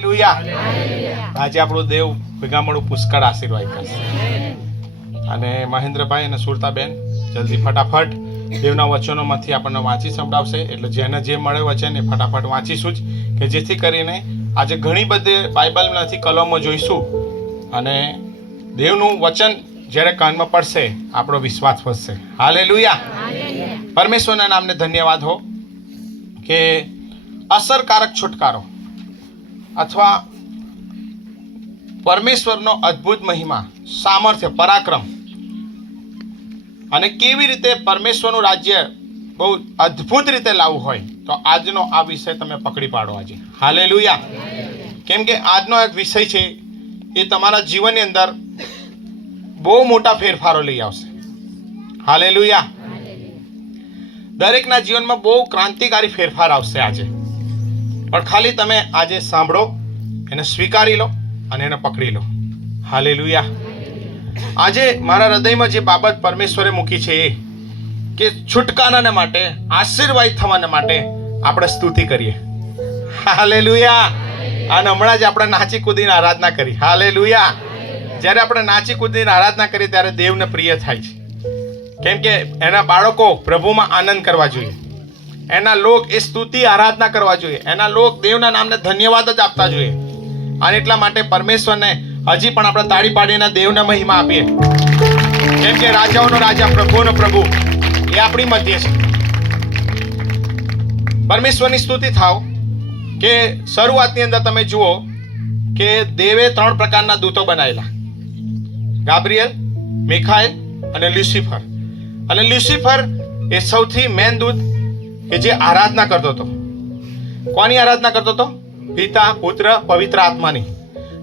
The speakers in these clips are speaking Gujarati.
હાલેલુયા. આજે આપણું દેવ ભેગા મળું પુષ્કળ આશીર્વાદ કરશે. અને મહેન્દ્રભાઈ અને સુરતાબેન જલ્દી ફટાફટ દેવના વચનોમાંથી આપણને વાંચી સંભળાવશે. એટલે જેને જે મળે વચન એ ફટાફટ વાંચીશું જ, કે જેથી કરીને આજે ઘણી બધી બાઇબલમાંથી કલમો જોઈશું અને દેવનું વચન જ્યારે કાનમાં પડશે આપણો વિશ્વાસ વધશે. હાલેલુયા. પરમેશ્વરના નામને ધન્યવાદ હો કે અસરકારક છુટકારો અથવા પરમેશ્વરનો અદ્ભુત મહિમા, સામર્થ્ય, પરાક્રમ અને કેવી રીતે પરમેશ્વરનું રાજ્ય બહુ અદ્ભુત રીતે લાવવું હોય તો આજનો આ વિષય તમે પકડી પાડો આજે. હાલેલુયા. કેમ કે આજનો એક વિષય છે એ તમારા જીવનની અંદર બહુ મોટા ફેરફારો લઈ આવશે. હાલેલુયા. દરેકના જીવનમાં બહુ ક્રાંતિકારી ફેરફાર આવશે આજે. પણ ખાલી તમે આજે સાંભળો, એને સ્વીકારી લો અને એને પકડી લો. હાલેલુયા. આજે મારા હૃદયમાં જે બાબત પરમેશ્વરે મૂકી છે એ કે છુટકારાને માટે, આશીર્વાદ થવાને માટે આપણે સ્તુતિ કરીએ. હાલેલુયા. અને હમણાં જ આપણે નાચી કૂદીને આરાધના કરી. હાલેલુયા. જ્યારે આપણે નાચી કૂદીને આરાધના કરીએ ત્યારે દેવને પ્રિય થાય છે. કેમ કે એના બાળકો પ્રભુમાં આનંદ કરવા જોઈએ, એના લોક એ સ્તુતિ આરાધના કરવા જોઈએ, એના લોક દેવના નામને ધન્યવાદ જ આપતા જોઈએ. અને એટલા માટે પરમેશ્વરને હજી પણ આપણે તાળી પાડીને દેવને મહિમા આપીએ. કેમ કે રાજાઓનો રાજા, પ્રભુનો પ્રભુ એ આપણી મધ્ય છે. પરમેશ્વરની સ્તુતિ થાવ કે શરૂઆતની અંદર તમે જુઓ કે દેવે 3 પ્રકારના દૂતો બનાવેલા: ગાબ્રિએલ, મિખાએલ અને લ્યુસિફર. અને લ્યુસિફર એ સૌથી મેન દૂત કે જે આરાધના કરતો હતો. કોની આરાધના કરતો હતો? પિતા, પુત્ર, પવિત્ર આત્માની.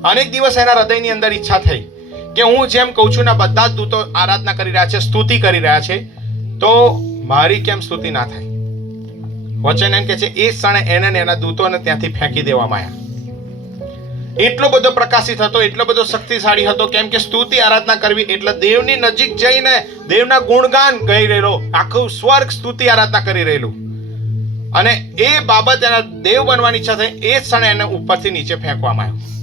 અનેક દિવસ એના હૃદયની અંદર ઈચ્છા થઈ કે હું જેમ કહું છું ને બધા જ દૂતો આરાધના કરી રહ્યા છે, સ્તુતિ કરી રહ્યા છે, તો મારી કેમ સ્તુતિ ના થાય? વચન એમ કે છે એ ક્ષણે એને એના દૂતોને ત્યાંથી ફેંકી દેવામાં આવ્યા. એટલો બધો પ્રકાશિત હતો, એટલો બધો શક્તિશાળી હતો. કેમ કે સ્તુતિ આરાધના કરવી એટલે દેવની નજીક જઈને દેવના ગુણગાન ગાઈ રહેલો, આખું સ્વર્ગ સ્તુતિ આરાધના કરી રહેલું. અને એ બાબત એના દેવ બનવાની ઈચ્છા થઈ, એ ક્ષણે એને ઉપરથી નીચે ફેંકવામાં આવ્યો.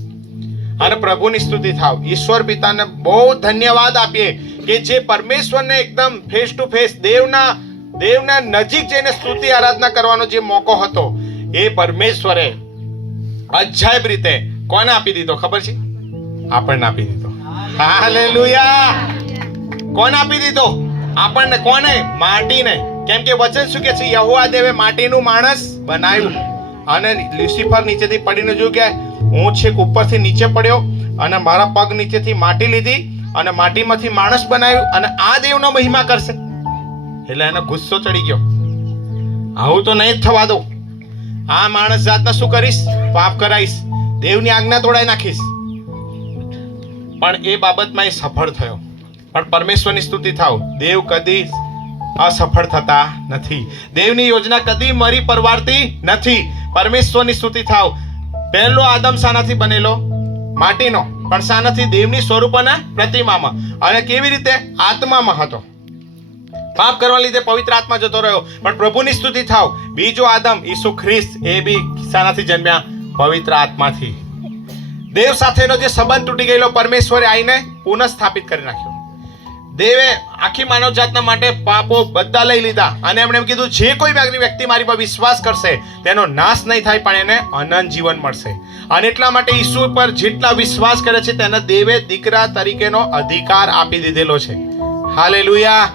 અને પ્રભુની સ્તુતિ થાવ, ઈશ્વર પિતાને બહુ ધન્યવાદ આપીએ કે જે પરમેશ્વરને એકદમ ફેસ ટુ ફેસ દેવના નજીક જઈને સ્તુતિ આરાધના કરવાનો જે મોકો હતો એ પરમેશ્વરે અજાયબ રીતે કોને આપી દીધો ખબર છે? આપણને આપી દીધો. હાલેલુયા. કોને આપી દીધો? આપણને. કોને? માટીને. કેમ કે વચન શું કે છે? યહોવા દેવે માટીનું માણસ બનાવ્યું. અને લ્યુસિફર નીચેથી પડીને જોયું કે હું છેક ઉપરથી નીચે પડ્યો અને મારા પગ નીચેથી માટી લીધી અને માટીમાંથી માણસ બનાવ્યું અને આ દેવનો મહિમા કરશે. એટલે એનો ગુસ્સો ચડી ગયો. આવું તો નહીં જ થવા દો. આ માણસ જાતને શું કરીશ? પાપ કરાઈશ, દેવની આજ્ઞા તોડાઈ નાખીશ. પણ એ બાબતમાં એ સફળ થયો. પણ પરમેશ્વરની સ્તુતિ થાવ, દેવ કદી અસફળ થતા નથી. દેવની યોજના કદી મરી પરવારતી નથી. પરમેશ્વરની સ્તુતિ થાવ. પહેલો આદમ શાનાથી બનેલો? માટીનો. પણ શાનાથી? દેવની સ્વરૂપ અને પ્રતિમામાં. અને કેવી રીતે? આત્મામાં હતો. પાપ કરવા લીધે પવિત્ર આત્મા જતો રહ્યો. પણ પ્રભુની સ્તુતિ થાવ, બીજો આદમ ઈસુ ખ્રિસ્ત એ બી શાનાથી જન્મ્યા? પવિત્ર આત્માથી. દેવ સાથેનો જે સંબંધ તૂટી ગયેલો પરમેશ્વરે આવીને પુનઃ સ્થાપિત કરી નાખ્યો. દેવે આખી માનવજાતના માટે પાપો બધા લઈ લીધા અને એમણે એમ કીધું જે કોઈ વ્યક્તિ મારી પર વિશ્વાસ કરશે તેનો નાશ નહીં થાય પણ એને અનંત જીવન મળશે. અને એટલા માટે ઈસુ પર જેટલા વિશ્વાસ કરે છે તેને દેવે દીકરા તરીકેનો અધિકાર આપી દીધેલો છે. હાલેલુયા.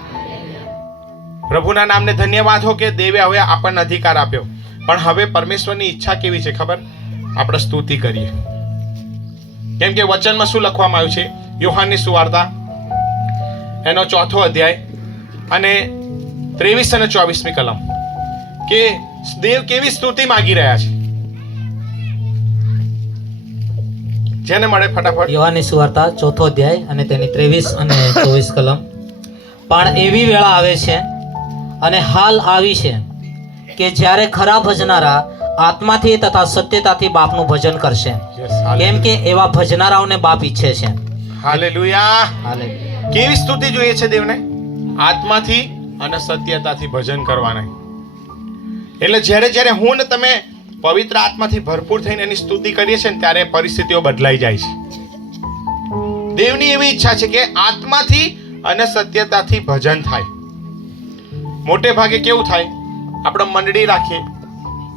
પ્રભુના નામને ધન્યવાદ હો કે દેવે હવે આપણને અધિકાર આપ્યો. પણ હવે પરમેશ્વરની ઈચ્છા કેવી છે ખબર? આપણે સ્તુતિ કરીએ. કેમ કે વચનમાં શું લખવામાં આવ્યું છે? યોહાનની સુવાર્તા એનો 4થો અધ્યાય અને 23 અને 24મી કલમ કે દેવ કેવી સ્તુતિ માંગી રહ્યા છે. જેને મળે ફટાફટ. યોહાનની સુવાર્તા 4થો અધ્યાય અને તેની 23 અને 24 કલમ. પણ એવી વેળા આવે છે અને હાલ આવી છે કે જ્યારે ખરા ભજનારા આત્માથી તથા સત્યતાથી બાપનું ભજન કરશે. કેમ કે એવા ભજનારાઓને બાપ ઈચ્છે છે. હાલેલુયા. હાલેલુયા. કેવી સ્તુતિ જોઈએ છે દેવને? આત્માથી અને સત્યતાથી ભજન કરવાના. એટલે જ્યારે હું ને તમે પવિત્ર આત્માથી ભરપૂર થઈને એની સ્તુતિ કરીએ છીએ ને ત્યારે પરિસ્થિતિઓ બદલાઈ જાય છે. દેવની એવી ઈચ્છા છે કે આત્માથી અને સત્યતાથી ભજન થાય. મોટે ભાગે કેવું થાય, આપણે મંડળી રાખીએ,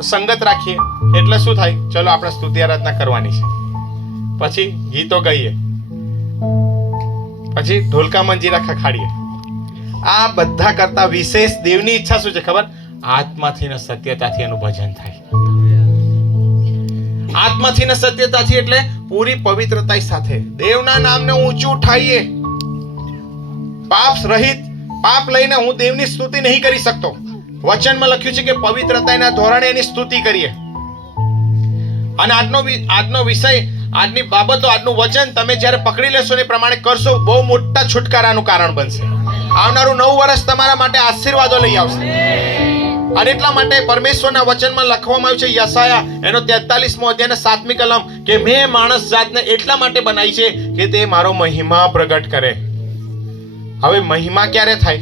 સંગત રાખીએ એટલે શું થાય, ચલો આપણે સ્તુતિ આરાધના કરવાની છે, પછી ગીતો ગાઈએ, પછી ઢોલકા મંજીરા ખખાડીએ. આ બધા કરતા વિશેષ દેવની ઈચ્છા શું છે ખબર? આત્માથી ને સત્યતાથી એનું ભજન થાય. આત્માથી ને સત્યતાથી એટલે પૂરી પવિત્રતા સાથે દેવના નામને ઊંચું ઉઠાઈએ. પાપ રહિત, પાપ લઈને હું દેવની સ્તુતિ નહીં કરી શકતો. વચનમાં લખ્યું છે કે પવિત્રતાના ધોરણે એની સ્તુતિ કરીએ. અને આજનો વિષય, આજની બાબતો, આજનું વચન તમે જ્યારે પકડી લેશો ને એ પ્રમાણે કરશો, બહુ મોટા છુટકારાનું કારણ બનશે. આવનારું 9 વર્ષ તમારા માટે આશીર્વાદો લઈ આવશે. અને એટલા માટે પરમેશ્વરના વચનમાં લખવામાં આવ્યું છે, યશાયા એનો 43મો અધ્યાય 7મી કલમ, કે મેં માણસ જાતને એટલા માટે બનાવી છે કે તે મારો મહિમા પ્રગટ કરે. હવે મહિમા ક્યારે થાય?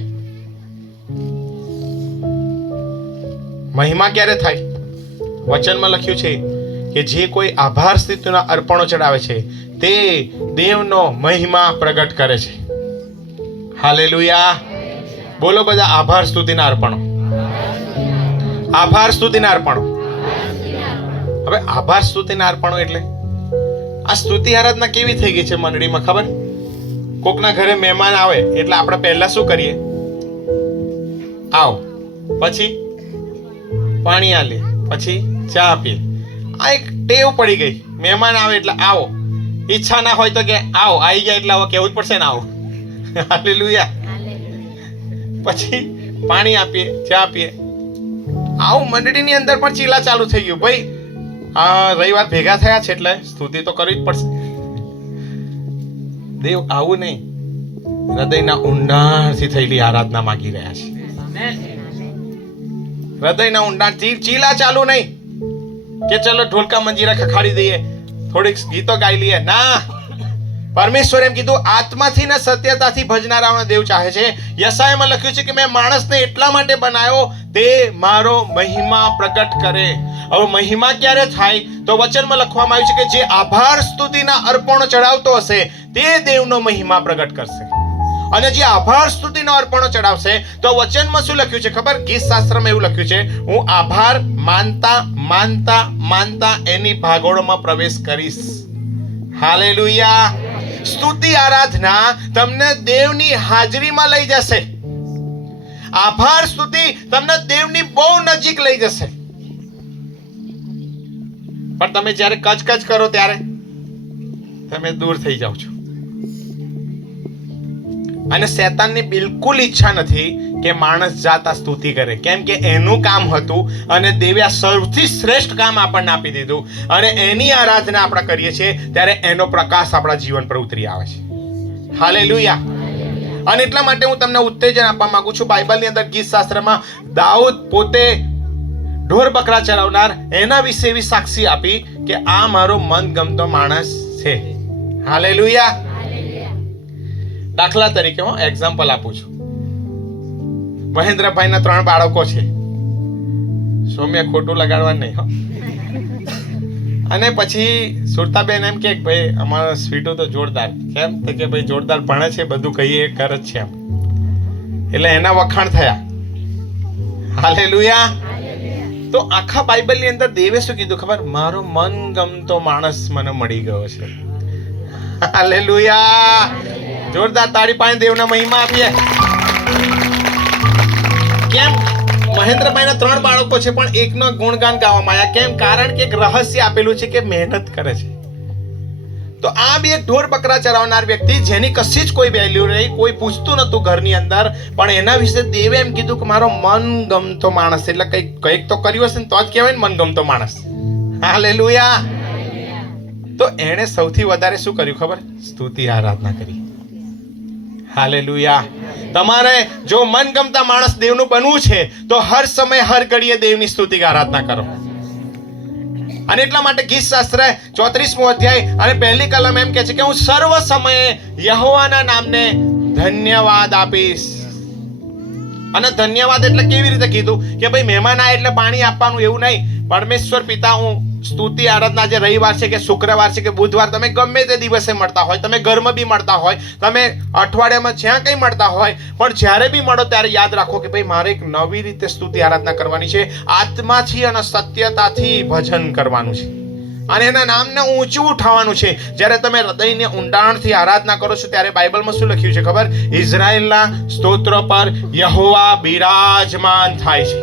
મહિમા ક્યારે થાય? વચનમાં લખ્યું છે કે જે કોઈ આભાર સ્થિતિના અર્પણો ચડાવે છે તે દેવનો મહિમા પ્રગટ કરે છે. હાલેલુયા. બોલો બધા, આભાર સ્તુતિના અર્પણો. આભાર સ્તુતિના અર્પણો. હવે આભાર સ્તુતિના અર્પણો એટલે આ સ્તુતિ આરાધના કેવી થઈ ગઈ છે મંડળીમાં ખબર? કોકના ઘરે મહેમાન આવે એટલે આપણે પહેલા શું કરીએ? આવ, પછી પાણી આલે, પછી ચા આપીએ. આ એક ટેવ પડી ગઈ. મહેમાન આવે એટલે આવો, ઈચ્છા ના હોય તો કે આવો, આવી જાય એટલે આવો કેવું જ પડશે ને આવો. હાલેલુયા. પછી પાણી આપીએ, ચા આપીએ. આવું મંડળીની અંદર પણ ચીલા ચાલુ થઈ ગયું. ભાઈ આ રવિવાર ભેગા થયા છે એટલે સ્તુતિ તો કરવી જ પડશે. દેવ આવું નહીં, હૃદયના ઊંડાણથી થયેલી આરાધના માંગી રહ્યા છે. હૃદયના ઊંડાણથી ચીલા ચાલુ નહીં કે ચલો ઢોલકા મંજીરા ખખાડી દઈએ, થોડીક ગીતો ગાઈ લઈએ. ના, પરમેશ્વર એમ કીધું, આત્માથી ને સત્યતાથી ભજનારાઓને દેવ ચાહે છે. યશાયામાં લખ્યું છે કે મેં માણસને એટલા માટે બનાવ્યો તે મારો મહિમા પ્રગટ કરે. હવે મહિમા ક્યારે થાય? તો વચનમાં લખવામાં આવ્યું છે કે જે આભાર સ્તુતિના અર્પણો ચડાવતો હશે તે દેવનો મહિમા પ્રગટ કરશે. અને જે આભાર સ્તુતિનો અર્પણો ચડાવશે તો વચનમાં શું લખ્યું છે ખબર? ગીત શાસ્ત્રમાં એવું લખ્યું છે, હું આભાર માનતા માનતા માનતા એની ભાગોળમાં પ્રવેશ કરીશ. હાલેલુયા. સ્તુતિ આરાધના તમને દેવની હાજરીમાં લઈ જશે. આભાર સ્તુતિ તમને દેવની બહુ નજીક લઈ જશે. પણ તમે જ્યારે કચકચ કરો ત્યારે તમે દૂર થઈ જાઓ છો. અને શૈતાનની બિલકુલ ઈચ્છા નથી કે માણસ જાતા સ્તુતિ કરે, કેમ કે એનું કામ હતું અને દેવે આ સૌથી શ્રેષ્ઠ કામ આપણને આપી દીધું. અને એની આરાધના આપણે કરીએ છીએ ત્યારે એનો પ્રકાશ આપણા જીવન પર ઉતરી આવે છે. હાલેલુયા. અને એટલા માટે હું તમને ઉત્તેજન આપવા માંગુ છું. બાઇબલની અંદર ગીત શાસ્ત્રમાં દાઉદ પોતે ઢોર બકરા ચરાવનાર એના વિશે એવી સાક્ષી આપી કે આ મારો મનગમતો માણસ છે. હાલેલુયા. દાખલા તરીકે હું એક્ઝામ્પલ આપું છું. મહેન્દ્રભાઈના 3 બાળકો છે. સૌમ્ય ખોટું લગાડવા નહીં હો. અને પછી સુરતાબેન એમ કે ભાઈ અમારા સ્વીટુ તો જોરદાર. કેમ તો કે ભાઈ જોરદાર ભણે છે, બધું કહીએ કરે જ છે એમ. એટલે એના વખાણ થયા. હાલેલુયા. તો આખા બાઇબલની અંદર દેવે શું કીધું ખબર? મારો મનગમતો માણસ મને મળી ગયો છે. હાલેલુયા. જોરદાર તાળી પાડી દેવના મહિમા આપીએ. કેમ? મહેન્દ્રભાઈના 3 બાળકો છે પણ એકનો ગુણગાન ગાવામાં આવ્યા. કેમ? કારણ કે એક રહસ્ય આપેલું છે કે મહેનત કરે છે. તો આ બે ઢોર બકરા ચરાવનાર વ્યક્તિ જેની કશી જ કોઈ વેલ્યુ નહીં, કોઈ પૂછતું નતું ઘરની અંદર, પણ એના વિશે દેવે એમ કીધું કે મારો મનગમતો માણસ. એટલે કંઈક તો કર્યું હશે ને તો જ કહેવાય ને મનગમતો માણસ. હાલેલુયા. તો એણે સૌથી વધારે શું કર્યું ખબર? સ્તુતિ આરાધના કરી. હાલેલુયા. તમારે જો મનગમતા માણસ દેવનું બનવું છે તો હર સમય હર ઘડીએ દેવની સ્તુતિ આરાધના કરો. અને એટલા માટે ગીત શાસ્ત્ર 34મો અધ્યાય અને 1લી કલમ એમ કહે છે કે હું સર્વ સમયે યહોવાના નામને ધન્યવાદ આપીશ. અને ધન્યવાદ એટલે કેવી રીતે કીધું કે ભાઈ મહેમાન આય એટલે પાણી આપવાનું એવું નહીં, પરમેશ્વર પિતા, હું સ્તુતિ આરાધના જે રવિવાર છે કે શુક્રવાર છે કે બુધવાર, તમે ગમે તે દિવસે મળતા હોય, તમે ઘરમાં બી મળતા હોય, તમે અઠવાડિયામાં જ્યાં કંઈ મળતા હોય, પણ જ્યારે બી મળો ત્યારે યાદ રાખો કે ભાઈ મારે એક નવી રીતે સ્તુતિ આરાધના કરવાની છે, આત્માથી અને સત્યતાથી ભજન કરવાનું છે અને એના નામને ઊંચું ઉઠાવવાનું છે. જ્યારે તમે હૃદયને ઊંડાણથી આરાધના કરો છો ત્યારે બાઇબલમાં શું લખ્યું છે ખબર? ઇઝરાયલના સ્તોત્ર પર યહોવા બિરાજમાન થાય છે.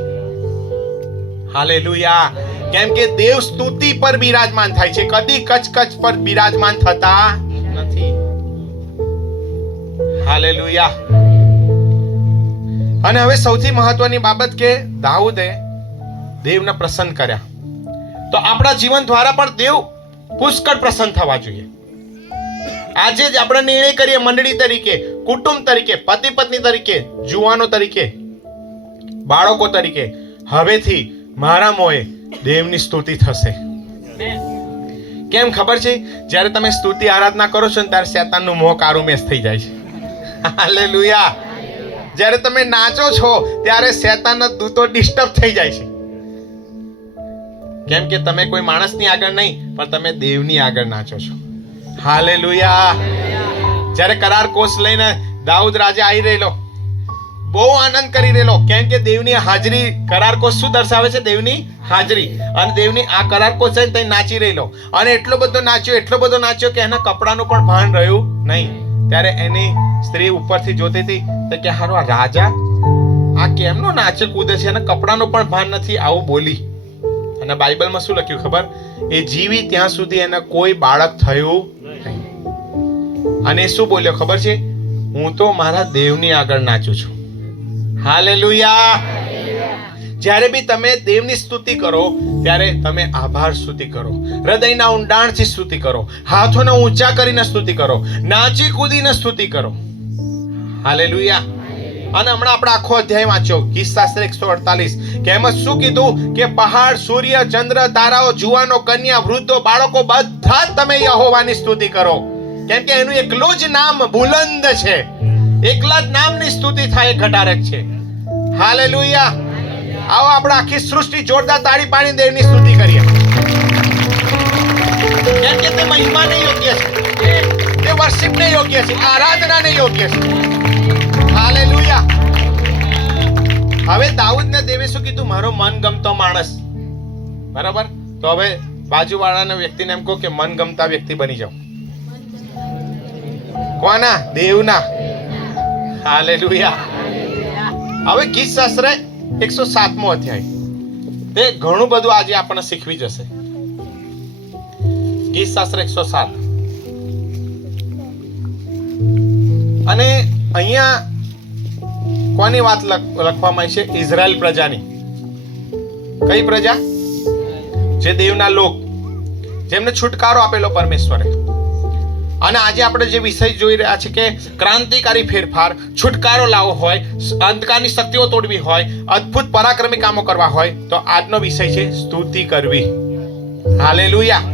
હાલેલુયા. કેમ કે દેવ સ્તુતિ પર બિરાજમાન થાય છે, કદી કચ પર બિરાજમાન થતા નથી. હાલેલુયા. અને હવે સૌથી મહત્વની બાબત કે દાઉદે દેવને પ્રસન્ન કર્યા, તો આપણા જીવન દ્વારા પણ દેવ પુષ્કળ પ્રસન્ન થવા જોઈએ. આજે જ આપણે નિર્ણય કરીએ મંડળી તરીકે, કુટુંબ તરીકે, પતિ પત્ની તરીકે, જુવાનો તરીકે, બાળકો તરીકે, હવેથી મારા મોએ દેવની સ્તુતિ થશે. કેમ ખબર છે? જ્યારે તમે સ્તુતિ આરાધના કરો છો ને ત્યારે શેતાનનું મોં કારું મેસ થઈ જાય છે. હાલેલુયા. જ્યારે તમે નાચો છો ત્યારે શેતાનના દૂતો ડિસ્ટર્બ થઈ જાય છે. કેમ કે તમે કોઈ માણસની આગળ નહીં, પણ તમે દેવની આગળ નાચો છો. હાલેલુયા. જ્યારે કરાર કોષ લઈને દાઉદ રાજા આવી રહેલો, બહુ આનંદ કરી રહેલો, કેમ કે દેવની હાજરી, કરાર કોષ શું દર્શાવે છે? દેવની હાજરી. અને દેવની આ કરાર કોષ છે ત્યાં નાચી રહેલો, અને એટલો બધો નાચ્યો કે એના કપડાનું પણ ભાન રહ્યું નહીં. ત્યારે એની સ્ત્રી ઉપરથી જોતી હતી તો કે હારો આ રાજા આ કેમનો નાચે કૂદે છે, એના કપડાનું પણ ભાન નથી, આવું બોલી. અને બાઇબલમાં શું લખ્યું ખબર? એ જીવી ત્યાં સુધી એને કોઈ બાળક થયું નહીં. અને શું બોલ્યો ખબર છે? હું તો મારા દેવની આગળ નાચું છું. હાલેલુયા. જ્યારે બી તમે દેવની સ્તુતિ કરો ત્યારે તમે આભાર સ્તુતિ કરો, હૃદયના ઊંડાણથી સ્તુતિ કરો, હાથોને ઊંચા કરીને સ્તુતિ કરો, નાચી કૂદીને સ્તુતિ કરો. હાલેલુયા. અને હમણાં આપણે આખો અધ્યાય વાંચ્યો, ગીતશાસ્ત્ર 148, કે એમાં શું કીધું કે પહાડ, સૂર્ય, ચંદ્ર, તારાઓ, જુવાનો, કન્યા, વૃદ્ધો, બાળકો બધા જ તમે યહોવાની સ્તુતિ કરો. કેમ કે એનું એકલું જ નામ બુલંદ છે, એકલા જ નામની સ્તુતિ થાય એ ઘટારક છે. હાલેલુયા. આવો આપણે આખી સૃષ્ટિ જોરદાર તાળી પાડી દેવની સ્તુતિ કરીએ. કેમ કે તે મહિમાને યોગ્ય છે, તે વર્શિપને યોગ્ય છે, આરાધનાને યોગ્ય છે. હાલેલુયા. હવે દાઉદને દેવે શું કીધું? મારો મનગમતો માણસ. બરાબર? તો હવે બાજુવાળાના વ્યક્તિને એમ કહો કે મનગમતા વ્યક્તિ બની જાઓ. કોના? દેવના. હાલેલુયા. હવે ગીતશાસ્ત્ર 107મો અધ્યાય, તે ઘણું બધું આજે આપણને શીખવી જશે. ગીતશાસ્ત્ર 107. અને અહીંયા કોની વાત લખવામાં આવી છે? ઇઝરાયલ પ્રજાની. કઈ પ્રજા? જે દેવના લોક, જેમને છુટકારો આપેલો પરમેશ્વરે. અને આજે આપણે જે વિષય જોઈ રહ્યા છે કે ક્રાંતિકારી ફેરફાર, છુટકારો લાવવો હોય, અંધકારની શક્તિઓ તોડવી હોય, અદ્ભુત પરાક્રમી કામો કરવા હોય, તો આજનો વિષય છે સ્તુતિ કરવી. હાલેલુયા.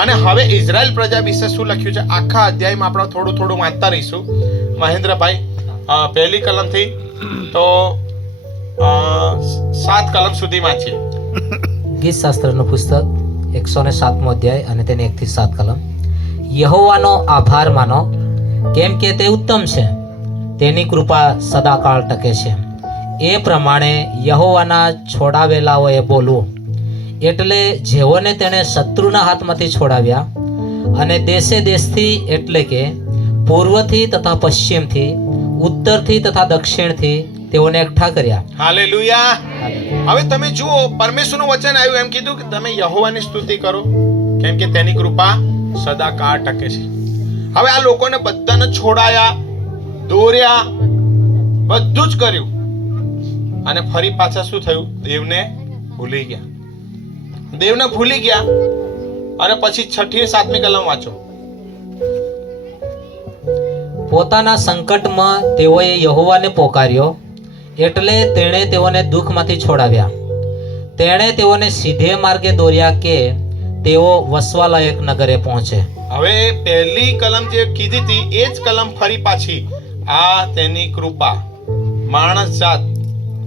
અને હવે ઇઝરાયલ પ્રજા વિશે શું લખ્યું છે આખા અધ્યાયમાં આપણે થોડું થોડું વાંચતા રહીશું. મહેન્દ્રભાઈ, પહેલી કલમથી તો 7 કલમ સુધી વાંચીએ. ગીતશાસ્ત્રનું પુસ્તક 107મો અધ્યાય અને તેની 1 થી 7 કલમ. યહોવાનો આભાર માનો, કેમ કે તે ઉત્તમ છે, તેની કૃપા સદાકાળ ટકે છે. એ પ્રમાણે યહોવાના છોડાવેલાઓએ બોલવું, એટલે જેઓને તેણે શત્રુના હાથમાંથી છોડાવ્યા, અને દેશે દેશથી એટલે કે પૂર્વથી તથા પશ્ચિમથી, ઉત્તરથી તથા દક્ષિણથી તેઓને એકઠા કર્યા. હાલેલુયા. હવે તમે જુઓ, પરમેશ્વરનું વચન આવ્યું, એમ કીધું કે તમે યહોવાની સ્તુતિ કરો, કેમ કે તેની કૃપા સદાકાળ ટકે છે. હવે આ લોકોને બધાને છોડાયા, દોર્યા, બધું જ કર્યું, અને ફરી પાછા શું થયું? દેવને ભૂલી ગયા. દેવને ભૂલી ગયા. અને પછી 6 થી 7મી કલમ વાંચો. પોતાના સંકટમાં તેઓએ યહોવાને પોકાર્યો, એટલે તેણે તેઓને દુઃખમાંથી છોડાવ્યા. તેણે તેઓને સીધે માર્ગે દોર્યા કે તેઓ વસવાલાયક નગરે પહોંચે. હવે પહેલી કલમ જે કીધી હતી એ જ કલમ ફરી પાછી, આ તેની કૃપા. માણસ જાત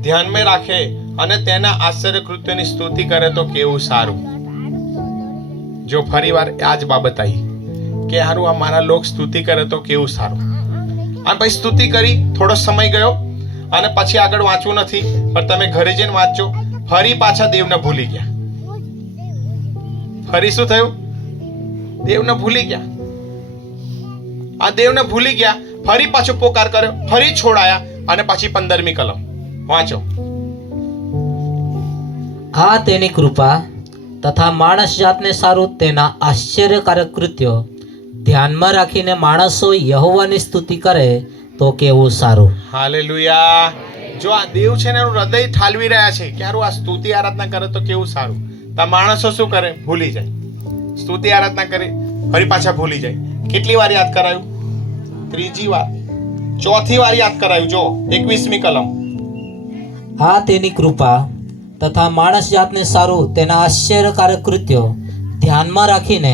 ધ્યાનમાં રાખે અને તેના આશ્ચર્ય કૃત્યોની સ્તુતિ કરે તો કેવું સારું. જો ફરીવાર આ જ બાબત આવી કે હારું આ મારા લોક સ્તુતિ કરે તો કેવું સારું. આ પછી સ્તુતિ કરી, થોડો સમય ગયો અને પછી આગળ વાંચવું નથી, પણ તમે ઘરે જઈને વાંચજો. ફરી પાછા દેવને ભૂલી ગયા. ફરી શું થયું? દેવને ભૂલી ગયા. આ દેવને ભૂલી ગયા, ફરી પાછો પોકાર કર્યો, ફરી છોડાયા અને પછી 15મી કલમ વાંચો. આ તેની કૃપા તથા માણસ જાતને સારું તેના આશ્ચર્યકારક કૃત્યો ધ્યાનમાં રાખીને માણસો યહોવાની સ્તુતિ કરે તો કેવું સારું. હાલેલુયા. જો આ દેવ છે ને એનું હૃદય ઠાલવી રહ્યા છે કે હારું આ સ્તુતિ આરાધના કરે તો કેવું સારું. તો માણસો શું કરે? ભૂલી જાય. સ્તુતિ આરાધના કરે, ફરી પાછા ભૂલી જાય. કેટલી વાર યાદ કરાયું? 3જી વાર. 4થી વાર યાદ કરાયું. જો 21મી કલમ. આ તેની કૃપા તથા માણસ જાતને સારું તેના આશ્ચર્યકારક કૃત્યો ધ્યાનમાં રાખીને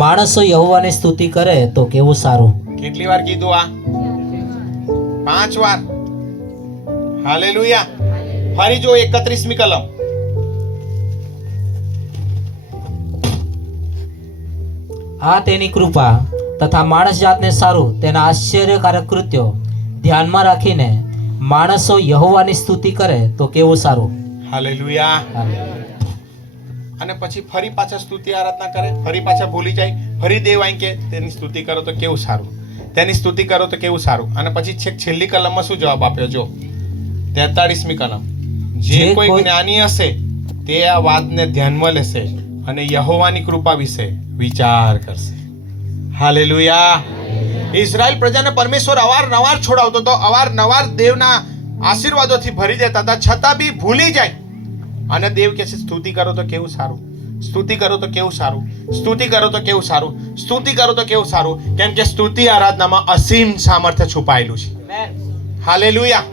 માણસો યહોવાની સ્તુતિ કરે તો કેવું સારું. કેટલી વાર કીધું આ? 5 વાર. હાલેલુયા. ફરી જો 31મી કલમ. આ તેની કૃપા તથા માણસ જાતને સારું તેના આશ્ચર્યકારક કૃત્યો ધ્યાનમાં રાખીને માણસો યહોવાની સ્તુતિ કરે તો કેવું સારું. હાલેલુયા. અને પછી ફરી પાછા સ્તુતિ આરાધના કરે, ફરી પાછા ભૂલી જાય, ફરી દેવ આઈ કે તેની સ્તુતિ કરો તો કેવું સારું, તેની સ્તુતિ કરો તો કેવું સારું. અને પછી છેક છેલ્લી કલમમાં શું જવાબ આપ્યો? જો 43મી કલમ. જે કોઈ જ્ઞાની હશે તે આ વાતને ધ્યાનમાં લેશે અને યહોવાની કૃપા વિશે વિચાર કરશે. હાલેલુયા. ઇઝરાયલ પ્રજાને પરમેશ્વર અવારનવાર છોડાવતો હતો, અવારનવાર દેવના આશીર્વાદોથી ભરી દેતા હતા, છતાં બી ભૂલી જાય. અને દેવ કહે છે સ્તુતિ કરો તો કેવું સારું, સ્તુતિ કરો તો કેવું સારું, સ્તુતિ કરો તો કેવું સારું, સ્તુતિ કરો તો કેવું સારું. કેમ કે સ્તુતિ આરાધનામાં અસીમ સામર્થ્ય છુપાયેલું છે. હાલેલુયા.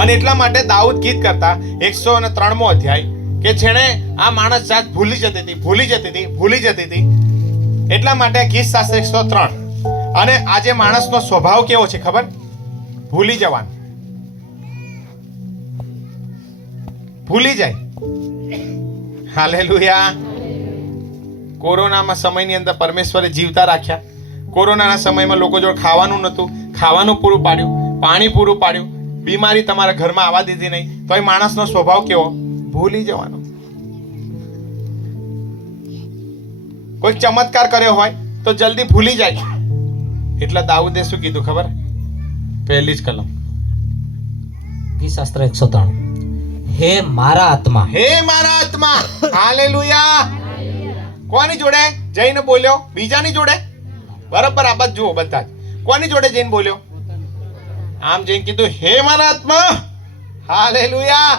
અને એટલા માટે દાઉદ ગીત કરતા 103મો અધ્યાય કે જેણે આ માણસ જાત ભૂલી જતી હતી. એટલા માટે ગીત શાસ્ત્ર 103. અને આજે માણસનો સ્વભાવ કેવો છે ખબર? ભૂલી જવાનું. ભૂલી જાય. હાલેલુયા. કોરોનામાં સમયની અંદર પરમેશ્વરે જીવતા રાખ્યા. કોરોનાના સમયમાં લોકો જોડે ખાવાનું નહોતું, ખાવાનું પૂરું પાડ્યું, પાણી પૂરું પાડ્યું, બીમારી તમારા ઘરમાં આવવા દીધી નહીં, તો એ માણસનો સ્વભાવ કેવો? ભૂલી જવાનો. કોઈ ચમત્કાર કર્યો હોય તો જલ્દી ભૂલી જાય. એટલે દાઉદે શું કીધું ખબર? પહેલી જ કલમ. ગીતશાસ્ત્ર 103. હે મારા આત્મા, હે મારા આત્મા. હાલેલુયા. કોની જોડે જઈને બોલ્યો? બીજાની જોડે? બરાબર. આ બાજુ જુઓ બધા જ. કોની જોડે જઈને બોલ્યો? આમ જઈને કીધું હે મારા આત્મા. હાલેલુયા.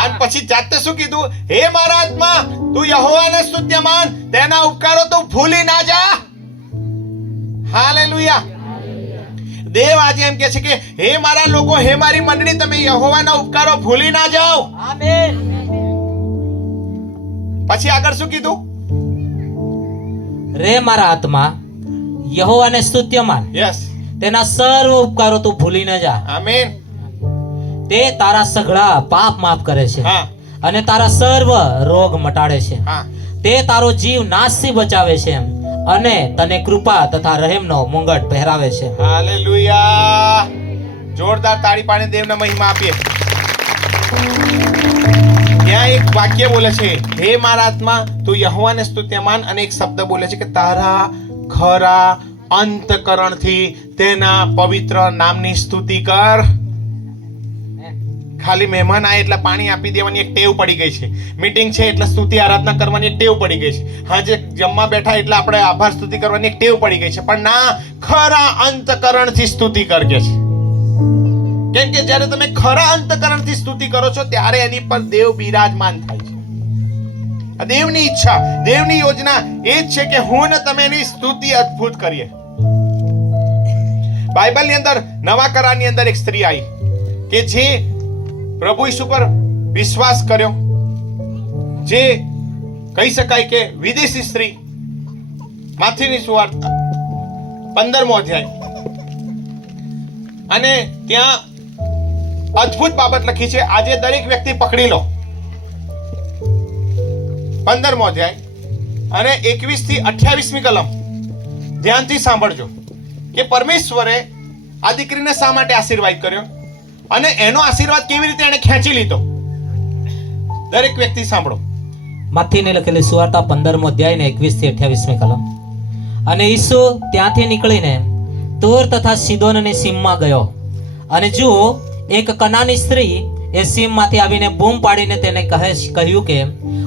અને પછી જાતે શું કીધું? હે મારા આત્મા, તું યહોવાને સ્તુત્ય માન, તેના ઉપકારો તું ભૂલી ના જા. હાલેલુયા. દેવ આજે એમ કહે છે કે હે મારા લોકો, હે મારી મંડળી, તમે યહોવાના ઉપકારો ભૂલી ના જાઓ. આમેન. પછી આગળ શું કીધું? રે મારા આત્મા, યહોવાને સ્તુત્ય માન, યસ. તેના સર્વ ઉપકારો તું ભૂલી ન જા. આમેન. તે તારા સઘળા પાપ માફ કરે છે હા. અને તારા સર્વ રોગ મટાડે છે. હા. તે તારો જીવ નાશથી બચાવે છે અને તને કૃપા તથા રહેમનો મુંગટ પહેરાવે છે. હાલેલુયા. જોરદાર તાળી પાડીને દેવને મહિમા આપીએ. ત્યાં એક વાક્ય બોલે છે હે મારા આત્મા, તું યહોવાને સ્તુત્ય માન, અને એક શબ્દ બોલે છે કે તારા ખરા અંતકરણથી તેના પવિત્ર નામની સ્તુતિ કર. ખાલી મહેમાન આય એટલે પાણી આપી દેવાની એક ટેવ પડી ગઈ છે. મીટિંગ છે એટલે સ્તુતિ આરાધના કરવાની એક ટેવ પડી ગઈ છે. હાજે જમવા બેઠા એટલે આપણે આભાર સ્તુતિ કરવાની એક ટેવ પડી ગઈ છે. પણ ના, ખરા અંતકરણથી સ્તુતિ કર કે છે. કેમ કે જ્યારે તમે ખરા અંતકરણથી સ્તુતિ કરો છો ત્યારે એની પર દેવ બિરાજમાન થાય છે. આ દેવની ઈચ્છા, દેવની યોજના એ જ છે કે હું ને તમે એની સ્તુતિ અદ્ભુત કરીએ. બાઇબલની અંદર નવા કરારની અંદર એક સ્ત્રી આવી કે જે પ્રભુ ઈસુ પર વિશ્વાસ કર્યો, જે કહી શકાય કે વિદેશી સ્ત્રી. માથીની સુવાર્તા 15મો અધ્યાય. અને ત્યાં અદ્ભુત બાબત લખી છે. આજે દરેક વ્યક્તિ પકડી લો 15મો અધ્યાય અને 21 થી 28મી કલમ ધ્યાનથી સાંભળજો કે પરમેશ્વરે આ દીકરીને શા માટે આશીર્વાદ કર્યો અને એનો આશીર્વાદ કેવી રીતે એને ખેંચી લીધો. દરેક વ્યક્તિ સાંભળો. માથીને લખેલી સુવાર્તા 15મો અધ્યાય ને 21 થી 28મી કલમ. અને ઈસુ ત્યાંથી નીકળીને તૂર તથા સિદોનની સીમમાં ગયો, અને જુઓ એક કનાની સ્ત્રી એ સીમમાંથી આવીને બૂમ પાડીને તેને કહ્યું કે,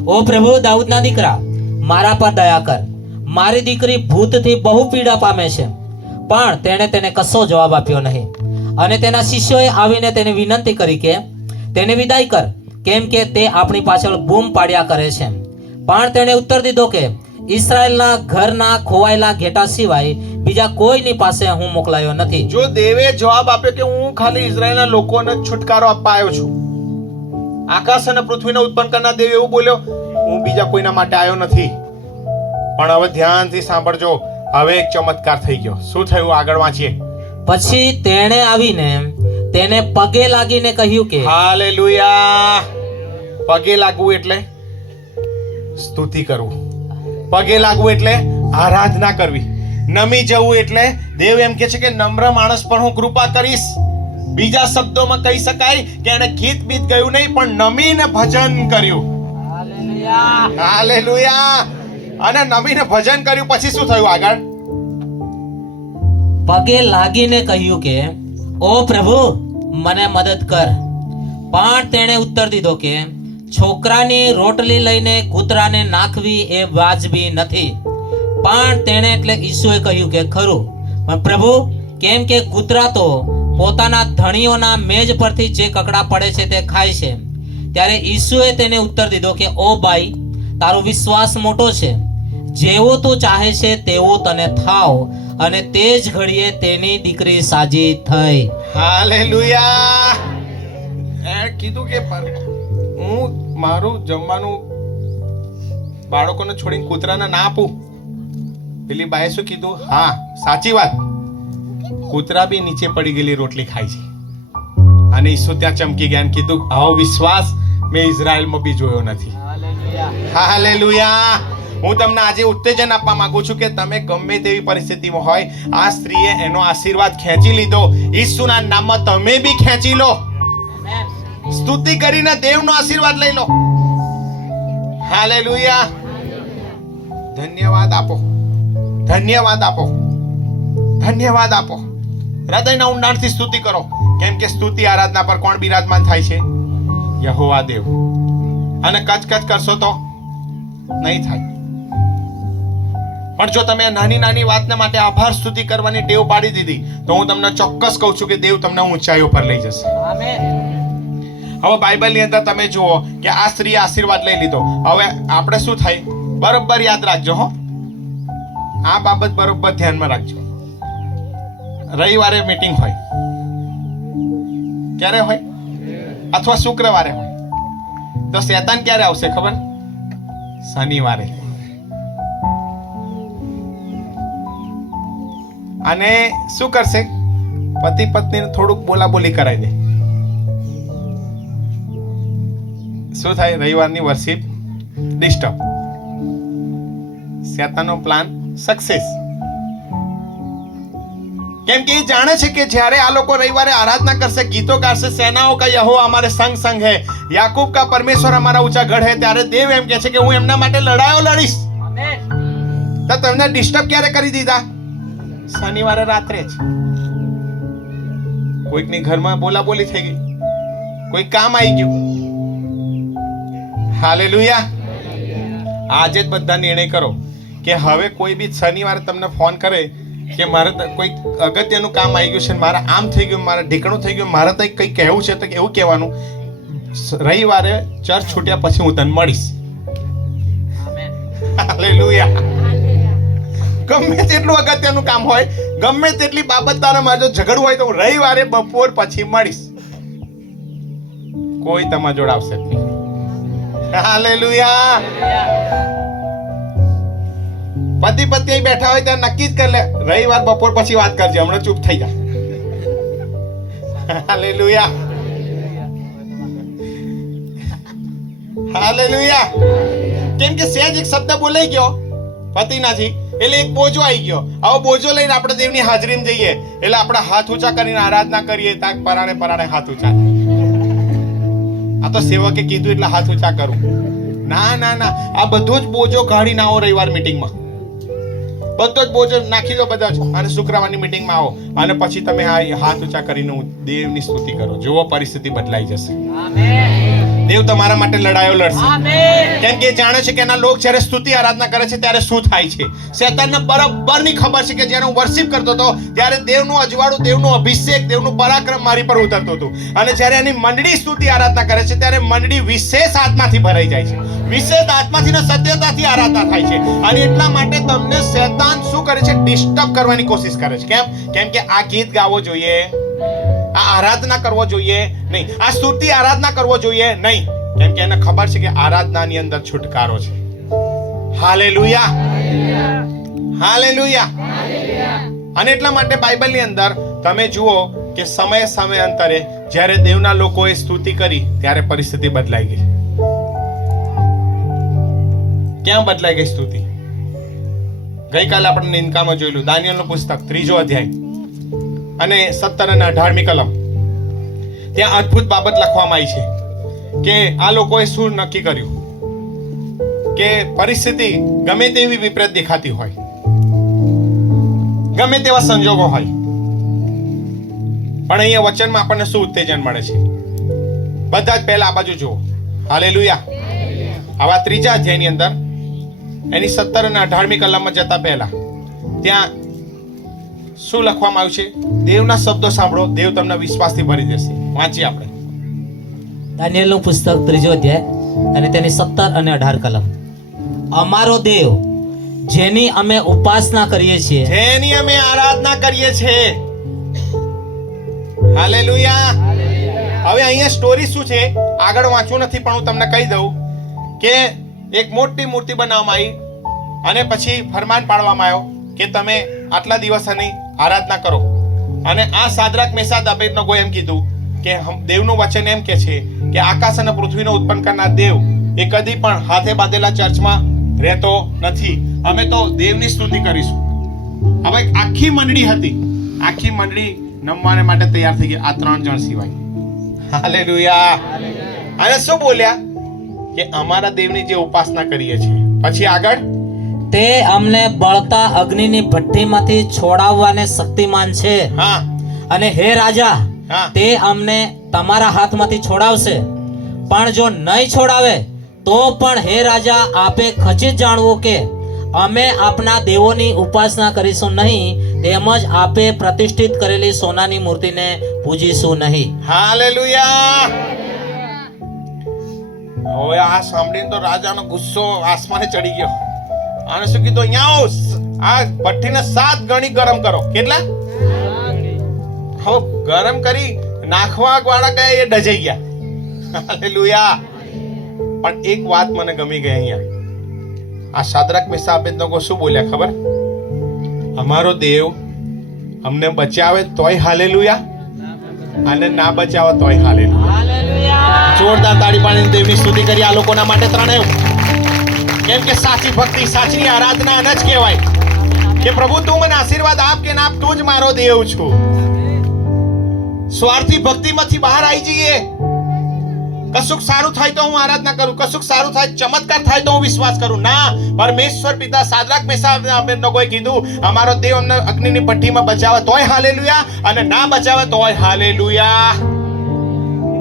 ઓ પ્રભુ દાઉદના દીકરા, મારા પર દયા કર, મારી દીકરી ભૂતથી બહુ પીડા પામે છે. પણ તેણે તેને કશો જવાબ આપ્યો નહીં. અને તેના શિષ્યોએ આવીને તેને વિનંતી કરી કે તેને વિદાય કર, કેમ કે તે આપણી પાછળ બૂમ પાડ્યા કરે છે. પણ તેણે ઉત્તર દીધો કે ઇસ્રાયેલના ઘરના ખોવાયેલા ઘેટા સિવાય બીજા કોઈની પાસે હું મોકલાયો નથી. જો દેવે જવાબ આપ્યો કે હું ખાલી ઇઝરાયલના લોકોને છુટકારો આપવા આવ્યો છું, આકાશ અને પૃથ્વીને ઉત્પન્ન કરનાર દેવ એવું બોલ્યો, હું બીજા કોઈના માટે આવ્યો નથી. પણ હવે ધ્યાનથી સાંભળજો, હવે એક ચમત્કાર થઈ ગયો. શું થયું આગળ વાંચીએ. પછી તેણે આવીને તેને પગે લાગીને કહ્યું કે, હાલેલુયા. પગે લાગવું એટલે સ્તુતિ કરવું, પગે લાગવું એટલે આરાધના કરવી, નમી જવું એટલે દેવ એમ કહે છે કે નમ્ર માણસ પણ હું કૃપા કરીશ. બીજા શબ્દોમાં કહી શકાય કે એને ગીત બીત ગયું નહીં, પણ નમીને ભજન કર્યું. હાલેલુયા. અને નમીને ભજન કર્યું પછી શું થયું આગળ. પગે લાગીને કહ્યું કે, ઓ પ્રભુ, મને મદદ કર. પણ તેણે ઉત્તર દીધો કે છોકરાની રોટલી લઈને કૂતરાને નાખવી એ વાજબી નથી. પણ તેણે એટલે ઈસુએ કહ્યું કે ખરું, પણ પ્રભુ, કેમ કે કૂતરા તો પોતાના ધણીઓના મેજ પરથી જે કકડા પડે છે તે ખાય છે. ત્યારે ઈસુએ તેને ઉત્તર દીધો કે, ઓ બાઈ, તારો વિશ્વાસ મોટો છે, જેવું તું ચાહે છે તેવું તને થાવ. અને તે જ ઘડીએ તેની દીકરી સાજી થઈ. હાલેલુયા. એ કીધું કે હું મારું જમવાનું બાળકોને છોડીને કૂતરાને ના આપું. પેલી બાએ શું કીધું? હા, સાચી વાત. કૂતરા બી નીચે પડી ગયેલી રોટલી ખાય છે. અને ઈસુ ત્યાં ચમકી ગયા અને કીધું, આવો વિશ્વાસ મેં ઇઝરાયલમાં બી જોયો નથી. હાલેલુયા. હું તમને આજે ઉત્તેજન આપવા માંગુ છું કે તમે ગમે તેવી પરિસ્થિતિમાં હોય, આ સ્ત્રીએ એનો આશીર્વાદ ખેંચી લીધો. ઈસુના નામમાં તમે બી ખેંચી લો. સ્તુતિ કરીને દેવનો આશીર્વાદ લઈ લો. હાલેલુયા. ધન્યવાદ આપો, ધન્યવાદ આપો, ધન્યવાદ આપો. હૃદયના ઊંડાણથી સ્તુતિ કરો, કેમ કે સ્તુતિ આરાધના પર કોણ બિરાજમાન થાય છે? યહોવા દેવ. અને કચ કરશો તો નહીં થાય. પણ જો તમે નાની નાની વાતને માટે આભાર સ્તુતિ કરવાની ટેવ પાડી દીધી, તો હું તમને ચોક્કસ કહું છું કે દેવ તમને ઊંચાઈઓ પર લઈ જશે. હવે બાઇબલની અંદર તમે જુઓ કે આ સ્ત્રીએ આશીર્વાદ લઈ લીધો. હવે આપણે શું થાય બરોબર યાદ રાખજો. હો, આ બાબત બરોબર ધ્યાનમાં રાખજો. રવિવારે મીટિંગ હોય, ક્યારે હોય? અથવા શુક્રવારે હોય. તો શેતાન ક્યારે આવશે ખબર? શનિવારે. અને શું કરશે? પતિ પત્નીને થોડુંક બોલાબોલી કરાવી દે. શું થાય? રવિવારની વર્શિપ ડિસ્ટર્બ. શેતાનનો પ્લાન સક્સેસ. કેમ કે એ જાણે છે કે જ્યારે આ લોકો રવિવારે આરાધના કરશે, ગીતો ગાશે, સેનાઓ કા યહોવા हमारे संग संग है, याकूब का परमेश्वर हमारा ऊंचा गढ़ है, ત્યારે દેવ એમ કહે છે કે હું એમના માટે લડાઈઓ લડીશ. તો તમને ડિસ્ટર્બ ક્યારે કરી દીધા? શનિવારે રાત્રે જ. કોઈકની ઘરમાં બોલાબોલી થઈ ગઈ, કોઈ કામ આવી ગયું. હાલેલુયા. આજે જ બધા નિર્ણય કરો કે હવે કોઈ બી શનિવારે તમને ફોન કરે કે મારે કોઈ અગત્યનું કામ આવી ગયું છે, મારે આમ થઈ ગયું, મારે ઢીકણું થઈ ગયું, મારે તો કંઈ કહેવું છે, તો એવું કહેવાનું, રવિવારે ચર્ચ છૂટ્યા પછી હું તને મળીશ. હાલેલુયા. ગમે તેટલું અગત્યનું કામ હોય, ગમે તેટલી બાબત તારા મારે ઝઘડવું હોય, તો રવિવારે બપોર પછી મળીશ. કોઈ તમારા જોડે આવશે નહીં. હાલેલુયા. પતિ પત્ની બેઠા હોય ત્યારે નક્કી જ કરી લે, રવિવાર બપોર પછી વાત કરજે, હમણાં ચૂપ થઈ જા. હાલેલુયા. હાલેલુયા. કેમ કે સહેજ એક શબ્દ બોલાઈ ગયો પતિનાથી એટલે એક બોજો આવી ગયો. હવે બોજો લઈને આપણે દેવની હાજરીમાં જઈએ એટલે આપણે હાથ ઊંચા કરીને આરાધના કરીએ તાક પરાણે પરાણે હાથ ઊંચા. આ તો સેવકે કીધું એટલે હાથ ઊંચા કરું. ના ના ના, આ બધો જ બોજો કાઢીને આવો રવિવાર મીટિંગમાં. બધો જ બોજો નાખી દો બધા જ અને શુક્રવારની મીટિંગમાં આવો અને પછી તમે હાથ ઊંચા કરીને દેવની સ્તુતિ કરો. જુઓ પરિસ્થિતિ બદલાઈ જશે. દેવ તમારા માટે લડાયો લડશે. કેમ કે જાણે છે કે એના લોક જ્યારે સ્તુતિ આરાધના કરે છે ત્યારે શું થાય છે. શેતાનને બરાબરની ખબર છે કે જ્યારે હું વર્શિપ કરતો હતો ત્યારે દેવનું અજવાળું, દેવનું અભિષેક, દેવનું પરાક્રમ મારી પર ઉતરતું હતું. અને જ્યારે એની મંડળી સ્તુતિ આરાધના કરે છે ત્યારે મંડળી વિશેષ આત્માથી ભરાઈ જાય છે. વિશેષ આત્માથી ને સત્યતાથી આરાધના થાય છે. અને એટલા માટે તમને શેતાન શું કરે છે? ડિસ્ટર્બ કરવાની કોશિશ કરે છે. કેમ કે આ ગીત ગાવો જોઈએ, આ આરાધના કરવો જોઈએ નહીં, આ સ્તુતિ આરાધના કરવો જોઈએ નહીં. કેમ કે એને ખબર છે કે આરાધનાની અંદર છુટકારો છે. Hallelujah, hallelujah. અને એટલા માટે બાઇબલની અંદર તમે જુઓ કે સમય અંતરે જ્યારે દેવના લોકોએ સ્તુતિ કરી ત્યારે પરિસ્થિતિ બદલાઈ ગઈ. ક્યાં બદલાઈ ગઈ સ્તુતિ? ગઈકાલે આપણે નિંદકામાં જોયેલું દાનિયેલનું પુસ્તક 3 અધ્યાય અને 17 અને 18મી કલમ. ત્યાં અદ્ભુત બાબત લખવામાં આવી છે કે આ લોકોએ શું નક્કી કર્યું કે પરિસ્થિતિ ગમે તેવી વિપરીત દેખાતી હોય, ગમે તેવા સંજોગો હોય, પણ અહીંયા વચનમાં આપણને શું ઉત્તેજન મળે છે? બધા જ પહેલા આ બાજુ જુઓ. હાલેલુયા. આવા 3 અધ્યાયની અંદર એની 17 અને 18મી કલમમાં જતા પહેલા ત્યાં શું લખવામાં આવ્યું છે? દેવના શબ્દો સાંભળો, દેવ તમને વિશ્વાસથી ભરી દેશે. વાંચીએ આપણે દાનિયેલનું પુસ્તક 3 અધ્યાય અને તેની 17 અને 18 કલમ. અમારો દેવ જેની અમે ઉપાસના કરીએ છીએ, જેની અમે આરાધના કરીએ છીએ. હાલેલુયા. હવે અહીંયા સ્ટોરી શું છે આગળ વાંચવું નથી, પણ હું તમને કહી દઉં કે એક મોટી મૂર્તિ બનાવવામાં આવી અને પછી ફરમાન પાડવામાં આવ્યો કે તમે આટલા દિવસની આરાધના કરો. અને આ સાદ્રાક મેસાક અબેદનગો એમ કીધું કે દેવનું વચન એમ કે છે કે આકાશ અને પૃથ્વીનો ઉત્પન્ન કરનાર દેવ એ કદી પણ હાથે બાંધેલા ચર્ચમાં રહેતો નથી. અમે તો દેવની સ્તુતિ કરીશું. હવે આખી મંડળી હતી, આખી મંડળી નમવાને માટે તૈયાર થઈ ગઈ, આ 3 જણ સિવાય. હાલેલુયા. અને શું બોલ્યા કે અમારા દેવની જે ઉપાસના કરીએ છીએ. પછી આગળ, તે અમને બળતા અગ્નિની ભઠ્ઠીમાંથી છોડાવવાને શક્તિમાન છે. હા. અને હે રાજા, હા. તે અમને તમારા હાથમાંથી છોડાવશે. પણ જો નહીં છોડાવે તો પણ હે રાજા, આપે ખચિત જાણવું કે અમે આપના દેવોની ઉપાસના કરીશું નહીં, તેમજ આપે પ્રતિષ્ઠિત કરેલી સોનાની મૂર્તિને પૂજીશું નહીં. હાલેલુયા. હવે આ સાંભળીને તો રાજાનો ગુસ્સો આસમાને ચડી ગયો. આને શું કીધું? અહીંયા આ ભઠ્ઠીને 7 ગણી ગરમ કરો. કેટલા? હવે ગરમ કરી નાખવા વાળા ગયા એ ડજાઈ ગયા. હાલેલુયા. પણ એક વાત મને ગમી ગઈ અહીંયા. આ સાદ્રાક મેસાક અબેદનગો શું બોલ્યા ખબર? અમારો દેવ અમને બચાવે તોય હાલેલુયા, અને ના બચાવે તોય હાલેલુયા. જોરદાર તાળી પાડીને દેવની સ્તુતિ કરી આ લોકોના માટે ત્રણેય. કેમ કે સાચી ભક્તિ, સાચી આરાધના ન જ કહેવાય કે પ્રભુ તું મને આશીર્વાદ આપ કે ના આપ, તું જ મારો દેવ છું. સ્વાર્થી ભક્તિમાંથી બહાર આવી જઈએ. કશુંક સારું થાય તો હું આરાધના કરું, કશુંક સારું થાય, ચમત્કાર થાય તો હું વિશ્વાસ કરું. ના, પરમેશ્વર પિતા સાદ્રાક મેસાક અબેદનગોએ કીધું અમારો દેવ અમને અગ્નિની ભઠ્ઠીમાં બચાવે તોય હાલેલુયા, અને ના બચાવે તોય હાલેલુયા.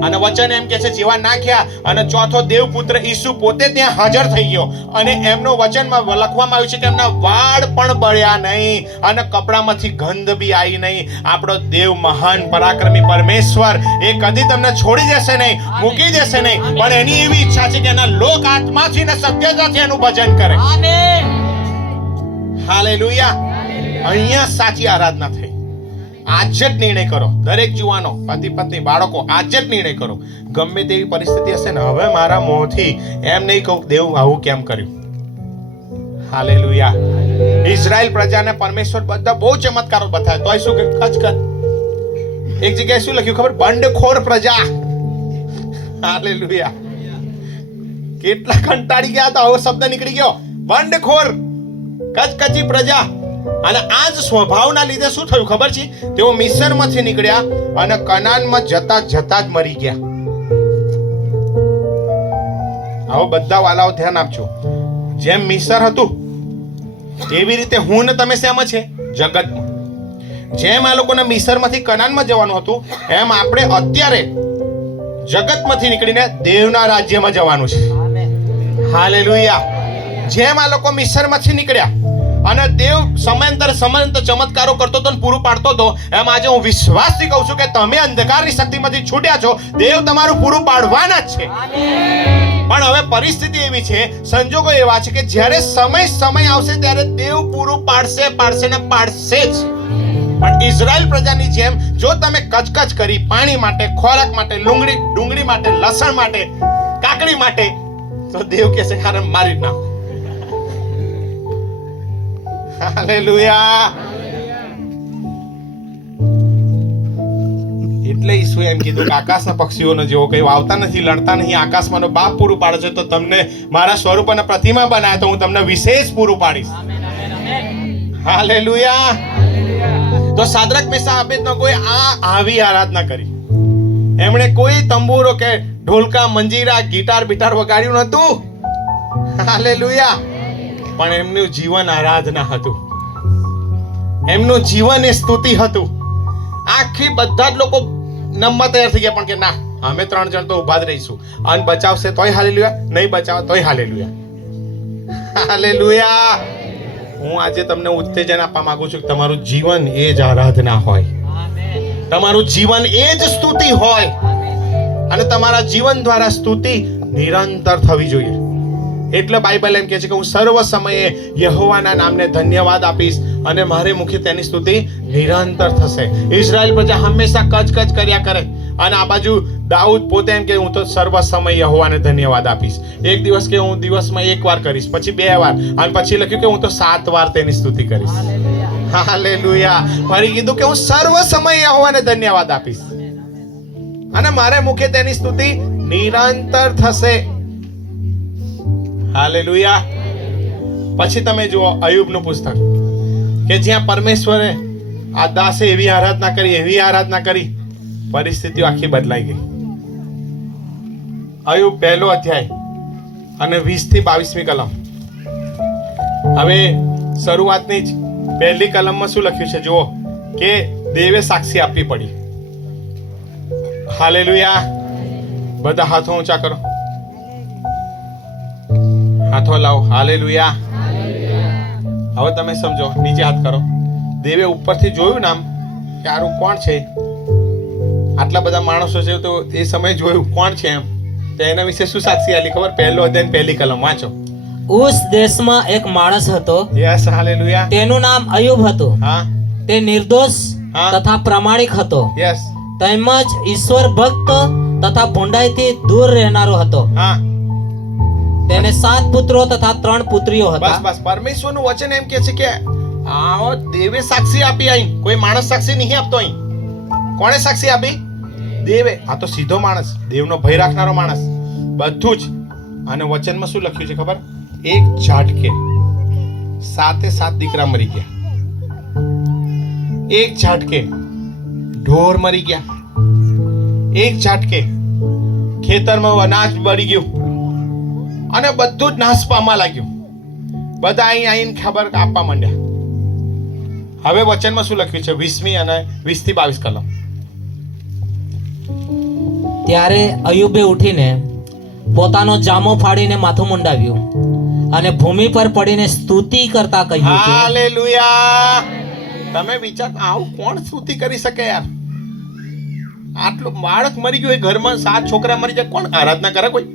અને વચન એમ કે છે જેવા નાખ્યા અને ચોથો દેવપુત્ર ઈસુ પોતે ત્યાં હાજર થઈ ગયો અને એમનો વચનમાં લખવામાં આવ્યું છે કે એમના વાળ પણ બળ્યા નહીં અને કપડામાંથી ગંધ બી આવી નહીં. આપણો દેવ મહાન પરાક્રમી પરમેશ્વર એ કદી તમને છોડી દેશે નહીં, મૂકી દેશે નહીં, પણ એની એવી ઈચ્છા છે કે એના લોક આત્માથી ને સત્યતાથી એનું ભજન કરે. હાલેલુયા. અહીંયા સાચી આરાધના થઈ. આજ જ નિર્ણય કરો, દરેક જુવાનો, પતિ પત્ની, બાળકો, આજ જ નિર્ણય કરો. ગમે તેવી પરિસ્થિતિ હશે ને, હવે મારા મોંથી એમ નહીં કહું દેવ આવું કેમ કર્યું. હાલેલુયા. ઇઝરાયલ પ્રજાને પરમેશ્વર બધા બહુ ચમત્કારો બતાવ્યા, તોય શું કે કચકચ. એક જગ્યાએ શું લખ્યું ખબર? બંડખોર પ્રજા. હાલેલુયા. કેટલા કંટાળી ગયા હતા. હવે શબ્દ નીકળી ગયો, બંડખોર, કચકચી પ્રજા. અને આ જ સ્વભાવના લીધે શું થયું ખબર છે? તેઓ મિસરમાંથી નીકળ્યા અને કનાનમાં જતા જતા જ મરી ગયા. આવો બધા વાલાઓ ધ્યાન આપજો. જેમ મિસર હતું એવી રીતે હું ને તમે શેમાં છે? જગતમાં. જેમ આ લોકોને મિસરમાંથી કનાનમાં જવાનું હતું, એમ આપણે અત્યારે જગતમાંથી નીકળીને દેવના રાજ્યમાં જવાનું છે. હાલેલુયા. જેમ આ લોકો મિસરમાંથી નીકળ્યા અને દેવ સમયાંતર ચમત્કારો કરતો હતો ને પૂરું પાડતો હતો, એમ આજે હું વિશ્વાસથી કહું છું કે તમે અંધકારની શક્તિમાંથી છૂટ્યા છો. દેવ તમારું પૂરું પાડવાના જ છે. પણ હવે પરિસ્થિતિ એવી છે, સંજોગો એવા છે કે જ્યારે સમય આવશે ત્યારે દેવ પૂરું પાડશે ને પાડશે જ. પણ ઇઝરાયલ પ્રજાની જેમ જો તમે કચકચ કરી પાણી માટે, ખોરાક માટે, ડુંગળી માટે, લસણ માટે, કાકડી માટે, તો દેવ કહેશે હારે મારી નાખો. હાલેલુયા. એટલે ઈસુએ એમ કીધું કે આકાશના પક્ષીઓનો જેવો કઈ વાવતા નથી, લણતા નહીં, આકાશમાંનો બાપ પૂરું પાડે છે, તો તમને મારા સ્વરૂપ અને પ્રતિમા બનાવે તો હું તમને વિશેષ પૂરું પાડીશ. હાલેલુયા. તો સાદ્રક મેસાક અબેદનગોએ આવી આરાધના કરી. એમણે કોઈ તંબુરો કે ઢોલકા, મંજીરા, ગિટાર બિટાર વગાડ્યું નતું. હાલેલુયા. પણ એમનું જીવન આરાધના હતું. એમનું જીવન એ સ્તુતિ હતું. આખી બધા જ લોકો નમવા તૈયાર થઈ ગયા, પણ કે ના, અમે 3 જણ તો ઉભા જ રહીશું. અન બચાવશે તોય હાલેલુયા, નહીં બચાવે તોય હાલેલુયા. હાલેલુયા. હું આજે તમને ઉત્તેજન આપવા માંગુ છું કે તમારું જીવન એ જ આરાધના હોય, તમારું જીવન એ જ સ્તુતિ હોય, અને તમારા જીવન દ્વારા સ્તુતિ નિરંતર થવી જોઈએ. એટલે બાઇબલ એમ કહે છે કે હું સર્વ સમયે યહોવાના નામને ધન્યવાદ આપીશ અને મારે મુખે તેની સ્તુતિ નિરંતર થશે. ઇઝરાયલ પ્રજા હંમેશા કચ કર્યા કરે, અને આ બાજુ દાઉદ પોતે એમ કે હું તો સર્વ સમય યહોવાને ધન્યવાદ આપીશ. એક દિવસ કે હું દિવસમાં 1 વાર કરીશ, પછી 2 વાર, અને પછી લખ્યું કે હું તો 7 વાર તેની સ્તુતિ કરીશ. હાલેલુયા. ફરી કીધું કે હું સર્વ સમય યહોવાને ધન્યવાદ આપીશ અને મારે મુખે તેની સ્તુતિ નિરંતર થશે. હાલેલુયા. પછી તમે જુઓ અયુબનું પુસ્તક, કે જ્યાં પરમેશ્વરે આ દાસે એવી આરાધના કરી, પરિસ્થિતિઓ આખી બદલાઈ ગઈ. અયુબ 1લો અધ્યાય અને 20 થી 22મી કલમ. હવે શરૂઆતની જ 1લી કલમમાં શું લખ્યું છે જુઓ, કે દેવે સાક્ષી આપવી પડી. હાલેલુયા. બધા હાથો ઊંચા કરો, હાથો લાવો. હાલેલુયા. હવે તમે સમજો, નીચે હાથ કરો. દેવે ઉપરથી જોયું નામ કે આરું કોણ છે, આટલા બધા માણસો છે, તો એ સમય જોયું કોણ છે એમ, તો એના વિશે શું સાક્ષી આલી ખબર? 1લો અધ્યાય 1લી કલમ વાંચો. ઉસ દેશમાં એક માણસ હતો. યસ. હાલેલુયા. તેનું નામ અયુબ હતું. હા. તે નિર્દોષ હા. તથા પ્રામાણિક હતો. યસ. તેમજ ઈશ્વર ભક્ત તથા ભૂંડાઈથી દૂર રહેનારો હતો. હા. તેને 7 પુત્રો તથા 3 પુત્રીઓ હતા. બસ. પરમેશ્વરનું વચન એમ કહે છે કે આવો દેવે સાક્ષી આપી. અહીં કોઈ માણસ સાક્ષી નહીં આપતો. અહીં કોણે સાક્ષી આપી? દેવે. આ તો સીધો માણસ, દેવનો ભય રાખનારો માણસ, બધું જ. અને વચનમાં શું લખ્યું છે ખબર? એક ઝાટકે 7 દીકરા મરી ગયા. એક ઝાટકે ઢોર મરી ગયા. એક ઝાટકે ખેતરમાં અનાજ બળી ગયું, અને બધું જ નાશ પામવા લાગ્યું. બધા અહીં ખબર આપવા માંડ્યા. હવે વચનમાં શું લખ્યું છે? 20મી અને 20 થી 22 કલમ. ત્યારે અયુબે ઉઠીને પોતાનો જામો ફાડીને માથું મુંડાવ્યું અને ભૂમિ પર પડીને સ્તુતિ કરતા કહ્યું કે હાલેલુયા. તમે વિચાર, આવું કોણ સ્તુતિ કરી શકે યાર? આટલું બાળક મરી ગયું, ઘરમાં 7 છોકરા મરી જાય, કોણ આરાધના કરે? કોઈ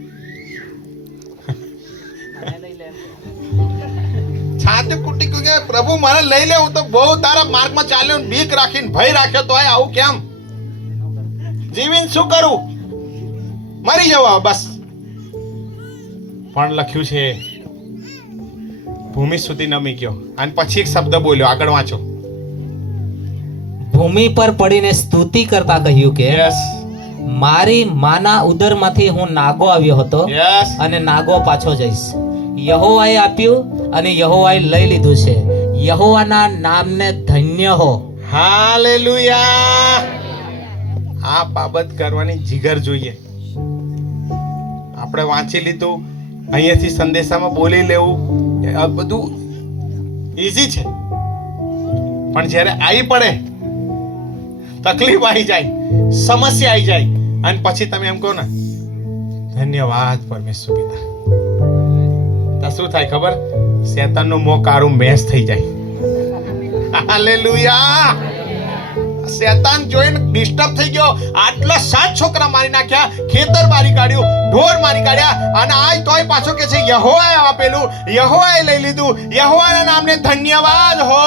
છાતી કુટી કે પ્રભુ મને લઈ લે, હું તો બહુ તારા માર્ગમાં ચાલ્યો, બીક રાખીને ભય રાખ્યો, તો આવું કેમ? જીવીને શું કરું? મરી જવા બસ. પણ લખ્યું છે ભૂમિ સુધી નમી ગયો, અને પછી એક શબ્દ બોલ્યો. આગળ વાંચો. ભૂમિ પર પડીને સ્તુતિ કરતા કહ્યું કે યસ. મારી માના ઉદરમાંથી હું નાગો આવ્યો હતો યસ અને નાગો પાછો જઈશ. યહોવાએ આપ્યું અને યહોવાએ લઈ લીધું છે. યહોવાના નામને ધન્ય હો. હાલેલુયા. આ બાબત કરવાની જીગર જોઈએ. આપણે વાંચી લીધું, અહીંયાથી સંદેશામાં બોલી લેવું, આ બધું ઈઝી છે. પણ જ્યારે આવી પડે, તકલીફ આવી જાય, સમસ્યા આવી જાય, અને પછી તમે એમ કહો ને ધન્યવાદ પરમેશ્વર પિતા, તો શું થાય ખબર? શેતાનનું મોં કાળું મેસ થઈ જાય. હાલેલુયા. શેતાન જોઈને ડિસ્ટર્બ થઈ ગયો. આટલા 7 છોકરા મારી નાખ્યા, ખેતર મારી કાઢ્યું, ઢોર મારી કાઢ્યા, અને આજ તોય પાછો કે છે યહોવાએ આપેલું, યહોવાએ લઈ લીધું, યહોવાના નામને ધન્યવાદ હો.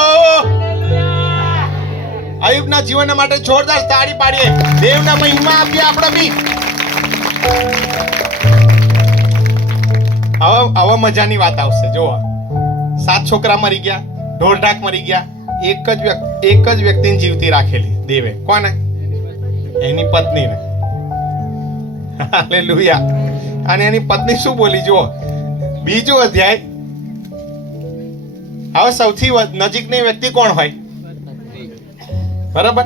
અયુબના જીવન માટે જોરદાર તાળી પાડીએ, દેવના મહિમા આપીએ આપણે બી. હવે મજાની વાત આવશે. જો 7 છોકરા મરી ગયા, ઢોર ઢાક મરી ગયા, એક જ વ્યક્તિને જીવતી રાખેલી દેવે. કોને? એની પત્નીને. હાલેલુયા. અને એની પત્ની શું બોલી જુઓ, બીજો અધ્યાય. હવે સૌથી નજીકની વ્યક્તિ કોણ હોય? બરાબર,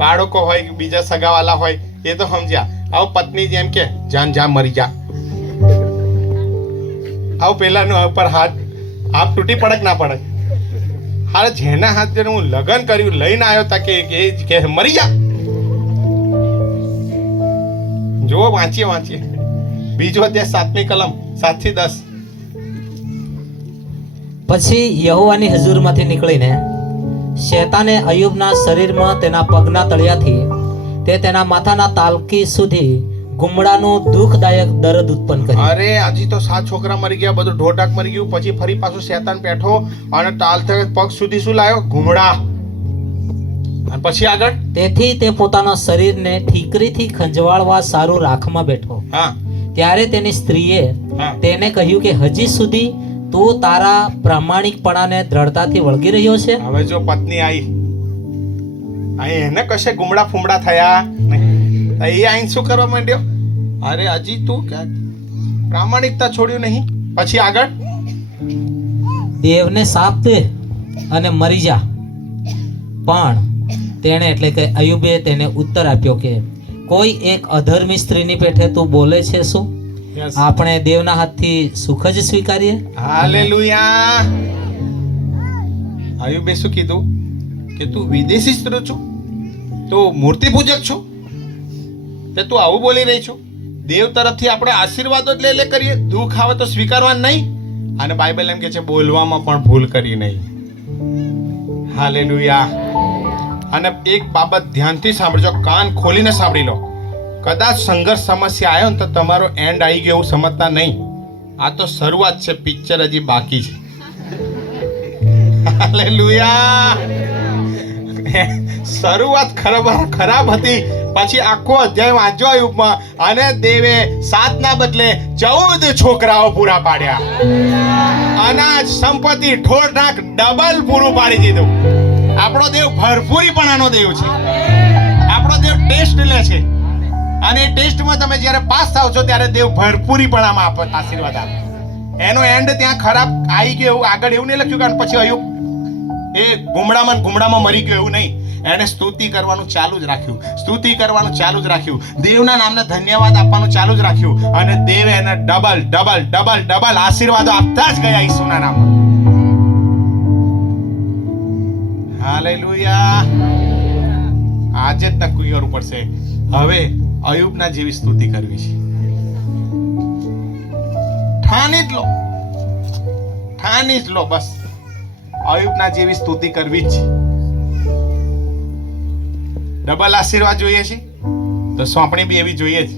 બાળકો હોય, બીજા સગાવાલા હોય, એ તો સમજ્યા. આવો પત્ની જેમ કે જાન જાન મરી જા, આવો પેલાનો પર હાથ તૂટી પડક ના પડક. હારે જેના હાથ જેને હું લગ્ન કર્યું લઈને આવ્યો તા કે મરી જા. જુઓ, વાંચીએ બીજો અધ્યાય 7મી કલમ 7 થી 10. પછી યહોવાની હજુરમાંથી નીકળીને શેતાને અયુબના શરીરમાં તેના પગના તળિયાથી તે તેના માથાના તાલકી સુધી ગુમડાનું દુઃખદાયક દર્દ ઉત્પન્ન કર્યું. અરે હજી તો 7 છોકરા મરી ગયા, બધું ઢોરઢાક મરી ગયું. પછી ફરી પાછું શેતાન બેઠો અને તાલ થયો પગ સુધી શું લાવ્યો? ગુમડા. અને પછી આગળ તેથી તે પોતાના શરીરને ઠીકરીથી ખંજવાળવા સારું રાખમાં બેઠો. હા, ત્યારે તેની સ્ત્રીએ હા. તેને કહ્યું કે હજી સુધી તું તારા પ્રામાણિકપણાને દ્રઢતાથી વળગી રહ્યો છે. હવે જો પત્ની આવી, એને કશે ગુમડા ફૂમડા થયા નહીં, એ આઈને શું કરવા માંડ્યો? અરે હજી તું કે પ્રામાણિકતા છોડ્યું નહીં. પછી આગળ દેવને સાપ દે અને મરી જા. પણ તેણે એટલે કે અયુબે તેને ઉત્તર આપ્યો કે કોઈ એક અધર્મી સ્ત્રીની પેઠે તું બોલે છે શું? આપણે દેવના હાથથી સુખ જ સ્વીકારીએ. હાલેલુયા. અયુબે શું કીધું કે તું વિદેશી સ્ત્રી છું, તું મૂર્તિ પૂજક છું, તે તું આવું બોલી રહી છું? દેવ તરફથી આપણે આશીર્વાદો જ લે કરીએ, દુઃખ આવે તો સ્વીકારવા નહીં. અને બાઇબલ એમ કે છે બોલવામાં પણ ભૂલ કરી નહીં. હાલેલુયા. અને એક બાબત ધ્યાનથી સાંભળજો, કાન ખોલીને સાંભળી લો. કદાચ સંઘર્ષ સમસ્યા આવ્યો ને તો તમારો એન્ડ આવી ગયો એવું સમજતા નહીં. આ તો શરૂઆત છે, પિક્ચર હજી બાકી છે. હાલેલુયા. શરૂઆત ખરાબ હતી, પછી આખો અધ્યાય વાંચો અયુબમાં, અને દેવે 7 ના બદલે 14 છોકરાઓ પૂરા પાડ્યા. અનાજ, સંપત્તિ, ઢોર ઢાક ડબલ પૂરું પાડી દીધું. આપણો દેવ ભરપૂરીપણાનો દેવ છે. આપણો દેવ ટેસ્ટ લે છે, અને એ ટેસ્ટમાં તમે જ્યારે પાસ થાવ છો ત્યારે દેવ ભરપૂરીપણામાં આશીર્વાદ આપે. એનો એન્ડ ત્યાં ખરાબ આવી ગયો એવું આગળ એવું નહીં લખ્યું, કારણ પછી અયુબ એ ગુમડામાં મરી ગયો એવું નહીં. એને સ્તુતિ કરવાનું ચાલુ જ રાખ્યું, સ્તુતિ કરવાનું ચાલુ જ રાખ્યું, દેવના નામને ધન્યવાદ આપવાનું ચાલુ જ રાખ્યું, અને દેવ એને ડબલ ડબલ ડબલ ડબલ આશીર્વાદો આપતા જ ગયા ઈસુના નામમાં. હાલેલુયા. આજે જ નક્કી કરવું પડશે, હવે અયુબના જેવી સ્તુતિ કરવી છે. ઠાની જ લો બસ, અયુબના જેવી સ્તુતિ કરવી જ. ડબલ આશીર્વાદ જોઈએ છે તો સોંપણી બી એવી જોઈએ જ.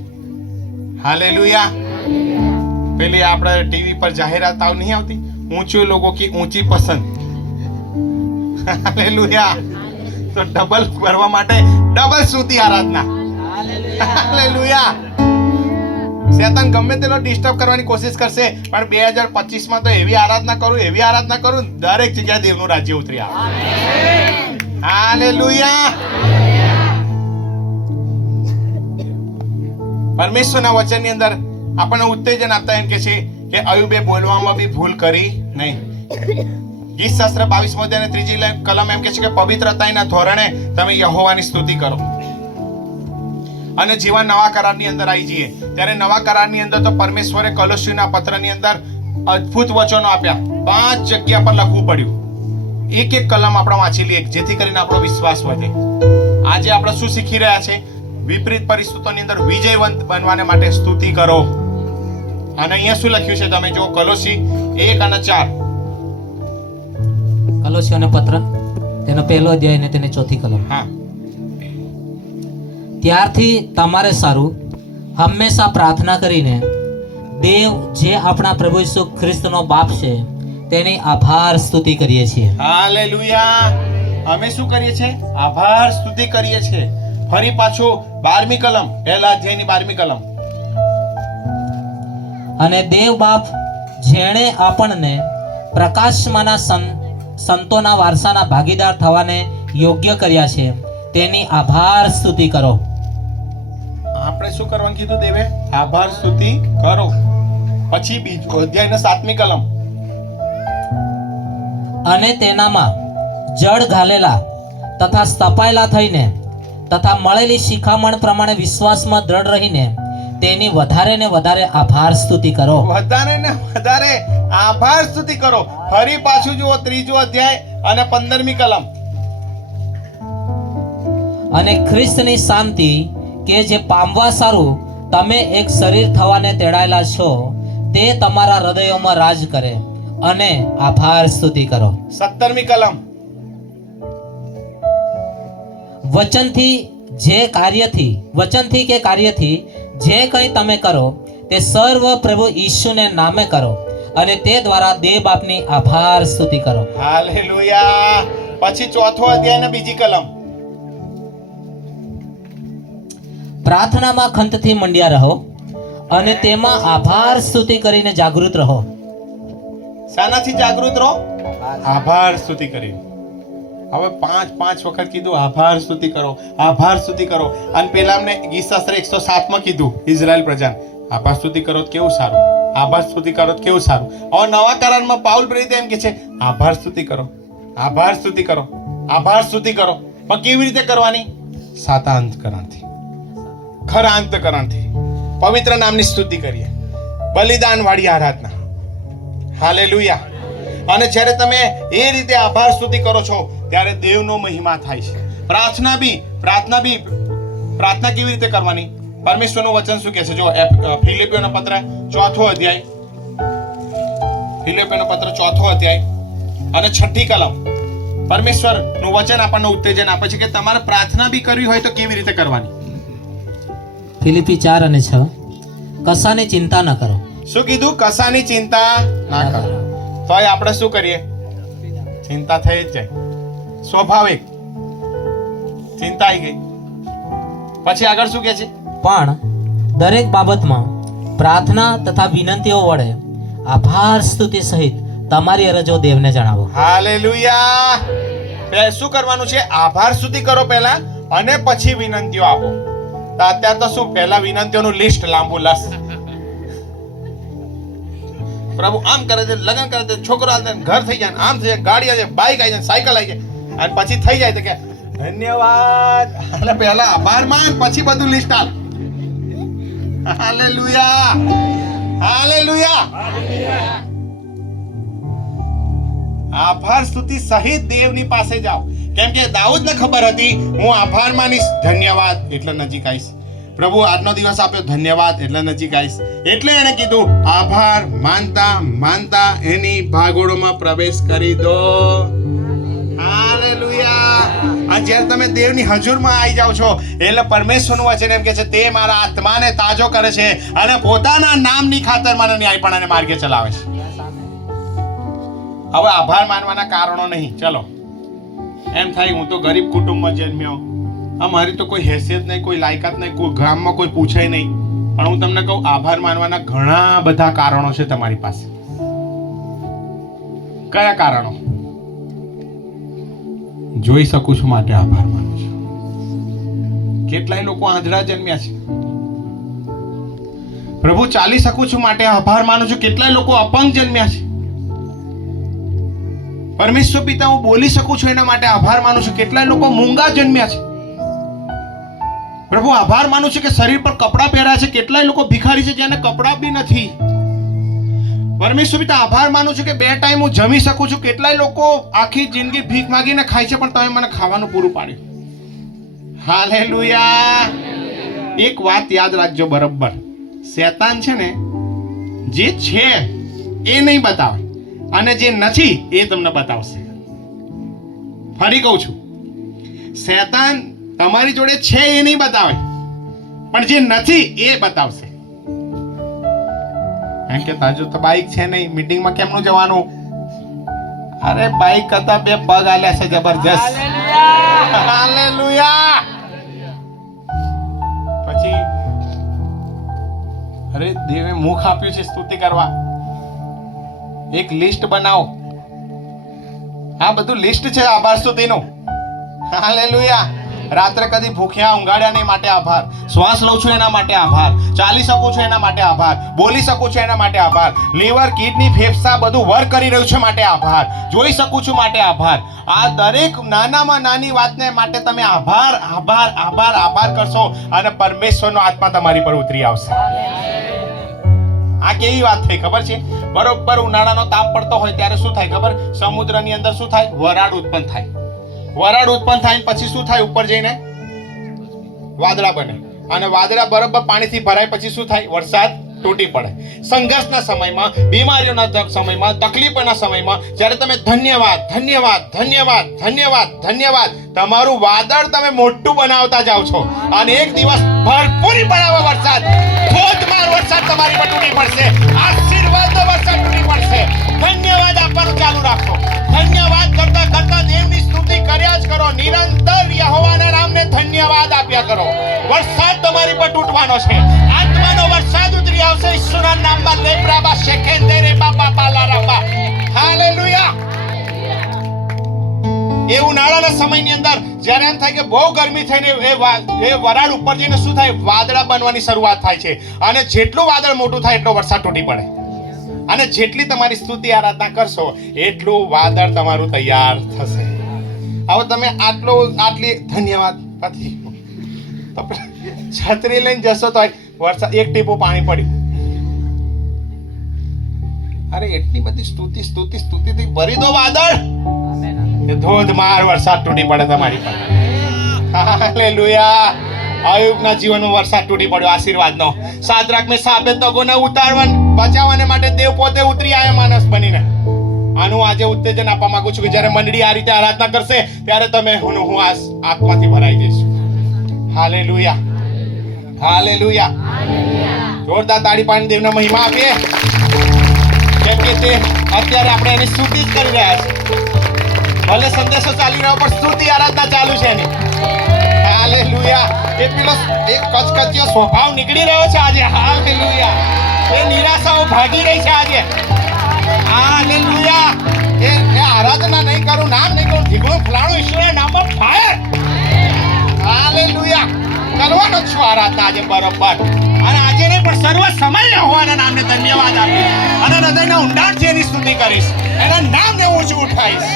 હાલેલુયા. પેલી આપણે ટીવી પર જાહેરાત નહીં આવતી, ઊંચે લોકો કી ઊંચી પસંદ. હાલેલુયા. તો ડબલ કરવા માટે ડબલ સ્તુતિ આરાધના. હાલેલુયા. શેતાન ગમે તેટલો ડિસ્ટર્બ કરવાની કોશિશ કરશે, પણ 2025માં તો એવી આરાધના કરું દરેક જગ્યાએ દેવનું રાજ્ય ઉતરી આવે. હાલેલુયા. પરમેશ્વરના વચનની અંદર આપણને ઉત્તેજન આપતા એમ કે છે કે અયુબે બોલવામાં બી ભૂલ કરી નહીં. ગીતશાસ્ત્ર 22મો અધ્યાય અને 3જી કલમ એમ કે છે કે પવિત્રતાના ધોરણે તમે યહોવાની સ્તુતિ કરો. અને જેવા નવા કરારની અંદર આવી જઈએ ત્યારે નવા કરારની અંદર તો પરમેશ્વરે કોલોસીના પત્રની અંદર અદ્ભુત વચનો આપ્યા. 5 જગ્યા પર લખવું પડ્યું. એક એક કલમ આપણે વાંચી લઈએ જેથી કરીને આપણો વિશ્વાસ વધે. આજે આપણે શું શીખી રહ્યા છે? વિપરીત પરિસ્થિતિઓની અંદર વિજયવંત બનવાને માટે સ્તુતિ કરો. અને અહીંયા શું લખ્યું છે તમે જો, કોલોસી 1 અને 4. કલોસીઓનો પત્ર તેનો 1લો અધ્યાય અને તેની 4થી કલમ. હા, ત્યારથી તમારે સારું હંમેશા પ્રાર્થના કરીને દેવ જે આપણા પ્રભુ ઈસુ ખ્રિસ્તનો બાપ છે તેની આભાર સ્તુતિ કરીએ છીએ. હાલેલુયા. અમે શું કરીએ છીએ? આભાર સ્તુતિ કરીએ છીએ. ફરી પાછું 12મી કલમ, 1લા અધ્યાયની 12મી કલમ. અને દેવ બાપ જેણે આપણને પ્રકાશમાંના સંતોના વારસાના ભાગીદાર થવાને યોગ્ય કર્યા છે તેની આભાર સ્તુતિ કરો. આપણે શું કરવાનું કીધું દેવે? આભાર સ્તુતિ કરો. પછી બીજો અધ્યાયનો 7મી કલમ. અને તેનામાં જળ ઘાલેલા તથા સ્થપાયેલા થઈને તથા મળેલી શિખામણ પ્રમાણે વિશ્વાસમાં દ્રઢ રહીને તેની વધારે ને વધારે આભાર સ્તુતિ કરો. વધારે ને વધારે આભાર સ્તુતિ કરો. ફરી પાછું જુઓ 3જો અધ્યાય અને 15મી કલમ. અને ખ્રિસ્તની શાંતિ કે જે પામવા સારું તમે એક શરીર થવાને તેડાયેલા છો તે તમારા હૃદયોમાં રાજ કરે અને આભાર સ્તુતિ કરો. 17મી કલમ. વચનથી કે કાર્યથી જે કંઈ તમે કરો તે સર્વ પ્રભુ ઈસુને નામે કરો અને તે દ્વારા દેવ બાપની આભાર સ્તુતિ કરો. હાલેલુયા. પછી 4થો અધ્યાય અને 2જી કલમ. પ્રાર્થનામાં ખંતથી મંડ્યા રહો અને તેમાં આભાર સ્તુતિ કરીને જાગૃત રહો. શાનાથી જાગૃત રહો? આભાર સ્તુતિ કરી. હવે 5 વખત કીધું આભાર સ્તુતિ કરો, આભાર સ્તુતિ કરો. અને પેલા અમને ગીતશાસ્ત્ર 107માં કીધું ઇઝરાયલ પ્રજાને આભાર સ્તુતિ કરો તો કેવું સારું, આભાર સ્તુતિ કરો તો કેવું સારું. હવે નવા કરારમાં પાઉલ પ્રેરિત એમ કે છે આભાર સ્તુતિ કરો, આભાર સ્તુતિ કરો, આભાર સ્તુતિ કરો. પણ કેવી રીતે કરવાની? સાતા અંતકરણથી, ખરા અંતકરણથી પવિત્ર નામની સ્તુતિ કરીએ, બલિદાન વાળી આરાધના. હાલેલુયા. અને જ્યારે તમે એ રીતે આભાર સ્તુતિ કરો છો ત્યારે દેવનો મહિમા થાય છે. પ્રાર્થના કેવી રીતે કરવાની? પરમેશ્વરનું વચન શું કહે છે? જો ફિલિપીઓનો પત્ર 4થો અધ્યાય, ફિલિપીઓનો પત્ર 4થો અધ્યાય અને 6ઠી કલમ. પરમેશ્વરનું વચન આપણને ઉત્તેજન આપે છે કે તમારે પ્રાર્થના બી કરવી હોય તો કેવી રીતે કરવાની. ફિલિપી 4 અને 6. કશાની ચિંતા ન કરો. શું કીધું? કશાની ચિંતા ના કરો. તો આપણે શું કરીએ? ચિંતા થઈ જ જાય. સ્વાભાવિક ચિંતા આવી ગઈ. પછી આગળ શું કહે છે? પણ દરેક બાબતમાં પ્રાર્થના તથા વિનંતીઓ વડે આભાર સ્તુતિ સહિત તમારી અરજો દેવને જણાવો. હાલેલુયા. શું કરવાનું છે? આભાર સ્તુતિ કરો પહેલા અને પછી વિનંતીઓ આપો. તો અત્યારે તો શું, પહેલા વિનંતીઓનું લિસ્ટ લાંબુ લસ. પ્રભુ આમ કરે છે, લગ્ન કરે છે, છોકરો આવે છે, ઘર થઈ જાય, આમ થઈ જાય, ગાડી આવી જાય, બાઈક આવી જાય, સાયકલ આવી જાય, અને પછી થઈ જાય તો કે ધન્યવાદ. એટલે પહેલા આભાર માન, પછી બધું લિસ્ટ આલ. Hallelujah, hallelujah. આભાર સ્તુતિ સહિત દેવની પાસે જાઓ. કેમ કે દાઉદને ખબર હતી હું આભાર માનીશ, ધન્યવાદ એટલે નજીક આવીશ. પ્રભુ આજનો દિવસ આપ્યો, ધન્યવાદ એટલે નજીક આવીશ. એટલે એને કીધું આભાર માનતા એની ભાગોળોમાં પ્રવેશ કરી દો. હાલેલુયા. અને જ્યારે તમે દેવની હજુરમાં આવી જાઓ છો એટલે પરમેશ્વરનું વચન એમ કે છે તે મારા આત્માને તાજો કરે છે અને પોતાના નામની ખાતર મને ન્યાયપણાને માર્ગે ચલાવે છે. હવે આભાર માનવાના કારણો નહીં. ચલો એમ થાય હું તો ગરીબ કુટુંબમાં જન્મ્યો, મારી તો કોઈ હેસિયત નહીં, કોઈ લાયકાત નહીં, કોઈ ગામમાં કોઈ પૂછે નહીં. પણ હું તમને કહું, આભાર માનવાના ઘણા બધા કારણો છે તમારી પાસે. કયા કારણો? જોઈ શકું છું માટે આભાર માનું છું. કેટલાય લોકો આંધળા જન્મ્યા છે, પ્રભુ ચાલી શકું છું માટે આભાર માનું છું. કેટલાય લોકો અપંગ જન્મ્યા છે. પરમેશ્વર પિતા હું બોલી શકું છું એના માટે આભાર માનું છું. કેટલાય લોકો મૂંગા જન્મ્યા છે. પ્રભુ આભાર માનું છું કે શરીર પર કપડાં પહેર્યા છે. કેટલાય લોકો ભિખારી છે જેને કપડાં બી નથી. પરમેશ્વર પિતા આભાર માનું છું કે 2 ટાઈમ હું જમી શકું છું. કેટલાય લોકો આખી જિંદગી ભીખ માંગીને ખાય છે પણ તમે મને ખાવાનું પૂરું પાડ્યું. હાલેલુયા. એક વાત યાદ રાખજો બરાબર, શેતાન છે ને જે છે એ નહીં બતાવે અને જે નથી એ તમને બતાવશે. ફરી કહું છું, શેતાન તમારી જોડે છે એ નહીં બતાવે પણ જે નથી એ બતાવશે. એમ કે તાજો તો બાઈક છે નહીં, મીટિંગમાં કેમનું જવાનું? અરે બાઈક કરતા 2 પગ આલ્યા છે જબરજસ્ત. હાલેલુયા. પછી અરે દેવે મુખ આપ્યું છે સ્તુતિ કરવા. એક લિસ્ટ બનાવો. આ બધું લિસ્ટ છે આભાર સ્તુતિનું. હાલેલુયા. રાત્રે કદી ભૂખ્યા ઊંઘાડ્યા નહીં માટે આભાર. શ્વાસ લઉં છું એના માટે આભાર. ચાલી શકું છું એના માટે આભાર. બોલી શકું છું એના માટે આભાર. લીવર, કિડની, ફેફસા બધું વર્ક કરી રહ્યું છે માટે આભાર. જોઈ શકું છું માટે આભાર. આ દરેક નાનામાં નાની વાતને માટે તમે આભાર આભાર આભાર આભાર કરશો અને પરમેશ્વરનો આત્મા તમારી પર ઉતરી આવશે. આ કેવી વાત થઈ ખબર છે? બરોબર ઉનાળાનો તાપ પડતો હોય ત્યારે શું થાય ખબર? સમુદ્રની અંદર શું થાય? વરાળ ઉત્પન્ન થાય. વરાળ ઉત્પન્ન થાય પછી શું થાય? ઉપર જઈને વાદળા બને અને વાદળા બરોબર પાણીથી ભરાય પછી શું થાય? વરસાદ તૂટી પડે. સંઘર્ષના સમયમાં, બીમારીઓના સમયમાં, તકલીફોના સમયમાં જ્યારે તમે ધન્યવાદ ધન્યવાદ ધન્યવાદ ધન્યવાદ ધન્યવાદ તમારું વાદળ તમે મોટું બનાવતા જાઓ છો અને એક દિવસ ભરપૂરી બનાવવા વરસાદ, ધોધમાર વરસાદ તમારી પર તૂટી પડશે. આશીર્વાદનો વરસાદ તૂટી પડશે. ધન્યવાદ આપવાનું ચાલુ રાખો. ધન્યવાદ કરતા કરતા દેવની સ્તુતિ કર્યા જ કરો. નિરંતર યહોવાના નામને ધન્યવાદ આપ્યા કરો. વરસાદ તમારી પર તૂટવાનો છે. આત્માનો વરસાદ ઉતરી આવશે. ઈશ્વરના નામમાં લેબ્રાબા શેકેન્દેરે બાપા પાલારાબા. હાલેલુયા. એ ઉનાળાના સમયની અંદર જ્યારે એમ થાય કે બહુ ગરમી થઈને એ વરાળ ઉપર જઈને શું થાય? વાદળા બનવાની શરૂઆત થાય છે અને જેટલું વાદળ મોટું થાય એટલો વરસાદ તૂટી પડે અને જેટલી તમારી સ્તુતિ આરાધના કરશો એટલું વાદળ તમારું તૈયાર થશે. હવે તમે આટલી ધન્યવાદ પછી છત્રી લઈને જશો તો વરસાદ એક ટીપું પાણી પડ્યું. અરે એટલી બધી સ્તુતિથી ભરી દો વાદળ, ધોધમાર વરસાદ તૂટી પડે તમારી પર. હાલેલુયા. અયુબના જીવનમાં વરસાદ તૂટી પડ્યો આશીર્વાદનો. સાદરાક મેસાક અબેદનગોને બચાવવાને માટે દેવ પોતે ઉતરી આવ્યા માણસ બનીને. આનું આજે ઉત્તેજન આપવા માંગુ છું કે જ્યારે મંડળી આ રીતે આરાધના કરશે ત્યારે તમે હું આ આત્માથી ભરાઈ જઈશું. હાલેલુયા. હાલેલુયા. જોરદાર તાળી પાડીને દેવને મહિમા આપીએ કેમ કે તે અત્યારે આપણે એની સ્તુતિ જ કરી રહ્યા છીએ. ભલે સંદેશો ચાલી રહ્યો પણ સ્તુતિ આરાધના ચાલુ છે એની. હાલેલુયા. એ પેલો એક કચકચિયો સ્વભાવ નીકળી રહ્યો છે આજે. હાલેલુયા. એ નિરાશાઓ ભાગી રહી છે આજે. હાલેલુયા. એ આરાધના નહીં કરું, નામ નહીં કરું, ઢીકણું ફલાણું, ઈશ્વરના નામમાં ફાયર. હાલેલુયા. કરવાનો છું આરાધના આજે બરોબર. અને આજે નહીં પણ સર્વ સમય હોવાના નામને ધન્યવાદ આપીશ અને હૃદયના ઊંડાણથી એની સ્તુતિ કરીશ. એના નામને ઊંચું ઉઠાવીશ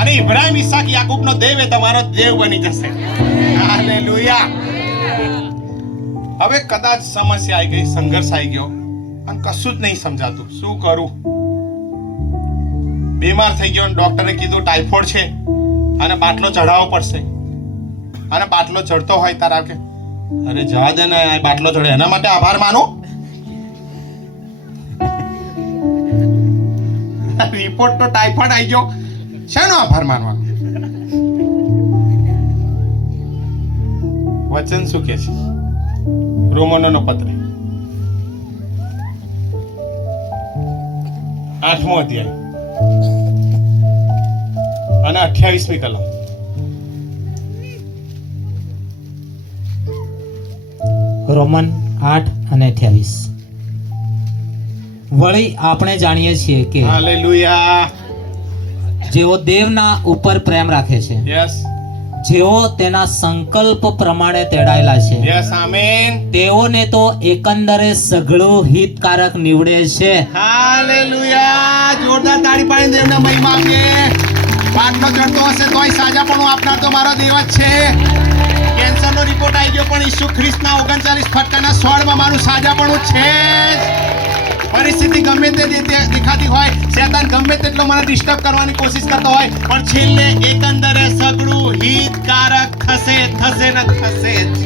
અને ઇબ્રાહિમ, ઈસાક, યાકૂબનો દેવ એ તમારો દેવ બની જશે. હાલેલુયા. હવે કદાચ સમસ્યા આવી ગઈ, સંઘર્ષ આવી ગયો અને કશું જ નહીં સમજાતું, શું કરું? બીમાર થઈ ગયો, ડોક્ટરે કીધું ટાઇફોઇડ છે અને બાટલો ચઢાવવો પડશે. અને બાટલો ચડતો હોય તારા કે અરે જવા દે ને, બાટલો ચડે એના માટે આભાર માનો. રિપોર્ટ તો ટાઇફોઇડ આવી ગયો, શેનો આભાર માનવાનો? વચન શું કે છે? રોમનોનો પત્ર 8મો અધ્યાય અને 28મી કલમ. રોમન 8 અને 28. વળી આપણે જાણીએ છીએ કે હાલેલુયા. જેઓ દેવના ઉપર પ્રેમ રાખે છે યસ જેઓ તેના સંકલ્પ પ્રમાણે તેડાયેલા છે યસ આમેન. તેઓને તો એકંદરે સઘળું હિતકારક નીવડે છે. હાલેલુયા. જોરદાર તાળી પાડીને દેવને મહિમા આપીએ. પાટલો ચડતો હશે તોય સાજાપણું આપનાર તો મારો દેવ જ છે. કેન્સરનો રિપોર્ટ આવી ગયો પણ ઈસુ ખ્રિસ્તના 39 ફટકાના સ્વરમાં મારું સાજાપણું છે જ. પરિસ્થિતિ ગમે તે દેખાતી હોય, શેતાન ગમે તેટલો મને ડિસ્ટર્બ કરવાની કોશિશ કરતો હોય, પણ છેલ્લે એકંદરે સગળું હિતકારક થશે ને થશે જ.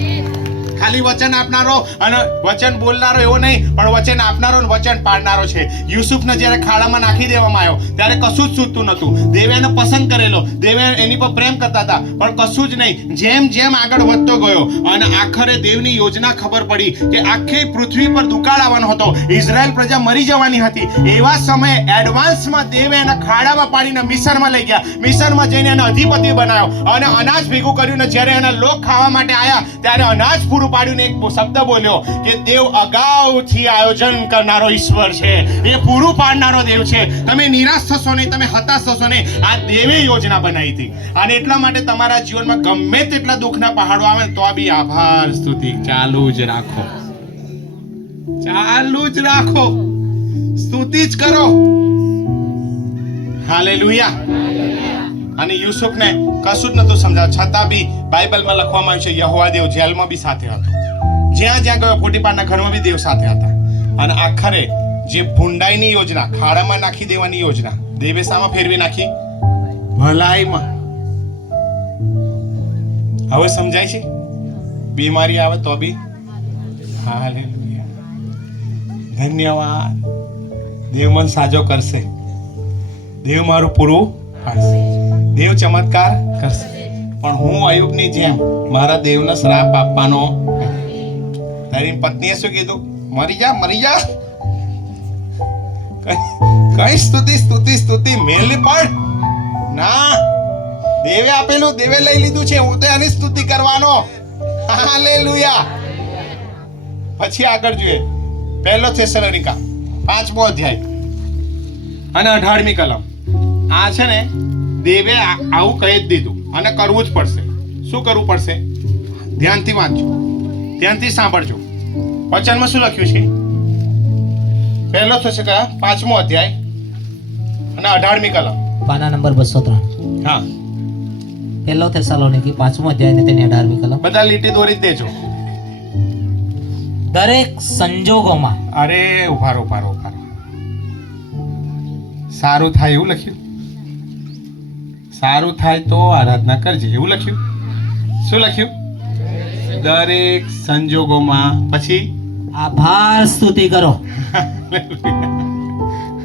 ખાલી વચન આપનારો અને વચન બોલનારો એવો નહીં, પણ વચન આપનારો અને વચન પાડનારો છે. યુસુફને જ્યારે ખાડામાં નાખી દેવામાં આવ્યો ત્યારે કશું જ સૂતું નહોતું. દેવે એને પસંદ કરેલો, દેવે એની પર પ્રેમ કરતા હતા, પણ કશું જ નહીં. જેમ જેમ આગળ વધતો ગયો અને આખરે દેવની યોજના ખબર પડી કે આખી પૃથ્વી પર દુકાળ આવવાનો હતો, ઇઝરાયલ પ્રજા મરી જવાની હતી. એવા સમયે એડવાન્સમાં દેવે એને ખાડામાં પાડીને મિસરમાં લઈ ગયા. મિસરમાં જઈને એને અધિપતિ બનાવ્યો અને અનાજ ભેગું કર્યું ને જ્યારે એના લોક ખાવા માટે આવ્યા ત્યારે અનાજ પૂરું પાડ્યું ને એક શબ્દ બોલ્યો કે દેવ અગાઉથી આયોજન કરનારો ઈશ્વર છે, એ પૂરું પાડનારો દેવ છે. તમે નિરાશ થશો નહીં, તમે હતાશ થશો નહીં. આ દેવે યોજના બનાવી હતી અને એટલા માટે તમારા જીવનમાં ગમે તેટલા દુઃખના પહાડો આવે ને તો બી આભાર સ્તુતિ ચાલુ જ રાખો, ચાલુ જ રાખો, સ્તુતિ જ કરો. હાલેલુયા. અને યુસુફને કશું જ નતું સમજાવ, છતાં બી બાઇબલમાં લખવામાં આવ્યું છે યહોવા દેવ જેલમાં બી સાથે હતો. જ્યાં જ્યાં ગયો પોટીપારના ઘરમાં બી દેવ સાથે હતા. અને આખરે જે ભૂંડાઈની યોજના, ખાડામાં નાખી દેવાની યોજના, દેવે શામાં ફેરવી નાખી? ભલાઈમાં. હવે સમજાય છે? બીમારી આવે તો બી હાલેલુયા. ધન્યવાદ. દેવ મન સાજો કરશે, દેવ મારું પૂરું પાડશે, દેવ ચમત્કાર કરશે. પણ હું અયુબની જેમ મારા દેવને શ્રાપ આપવાનો. તારી પત્નીએ શું કીધું? મરી જા, મરી જા. કઈ સ્તુતિ સ્તુતિ સ્તુતિ મેલ પણ ના, દેવે આપેલું, દેવે લઈ લીધું છે, હું તો એની સ્તુતિ કરવાનો. હાલેલુયા. પછી આગળ જોઈએ 1 થેસલોનિકા 5મો અધ્યાય અને 18મી કલમ. આ છે ને દેવે આવું કહી જ દીધું અને કરવું જ પડશે. શું કરવું પડશે? ધ્યાનથી વાંચજો, ધ્યાનથી સાંભળજો. વચનમાં શું લખ્યું છે? 1 થેસલોનિકા 5મો અધ્યાય અને 18મી કલમ, પાના નંબર 203. હા, 1 થેસલોનિકી 5મો અધ્યાય ને તેની 18મી કલમ. બધા લીટી દોરી જ દેજો. દરેક સંજોગોમાં. અરે ઉભારો ઉભારો ઉભારો. સારું થાય એવું લખ્યું? સારું થાય તો આરાધના કરજે એવું લખ્યું? શું લખ્યું? દરેક સંજોગોમાં. પછી આભાર સ્તુતિ કરો.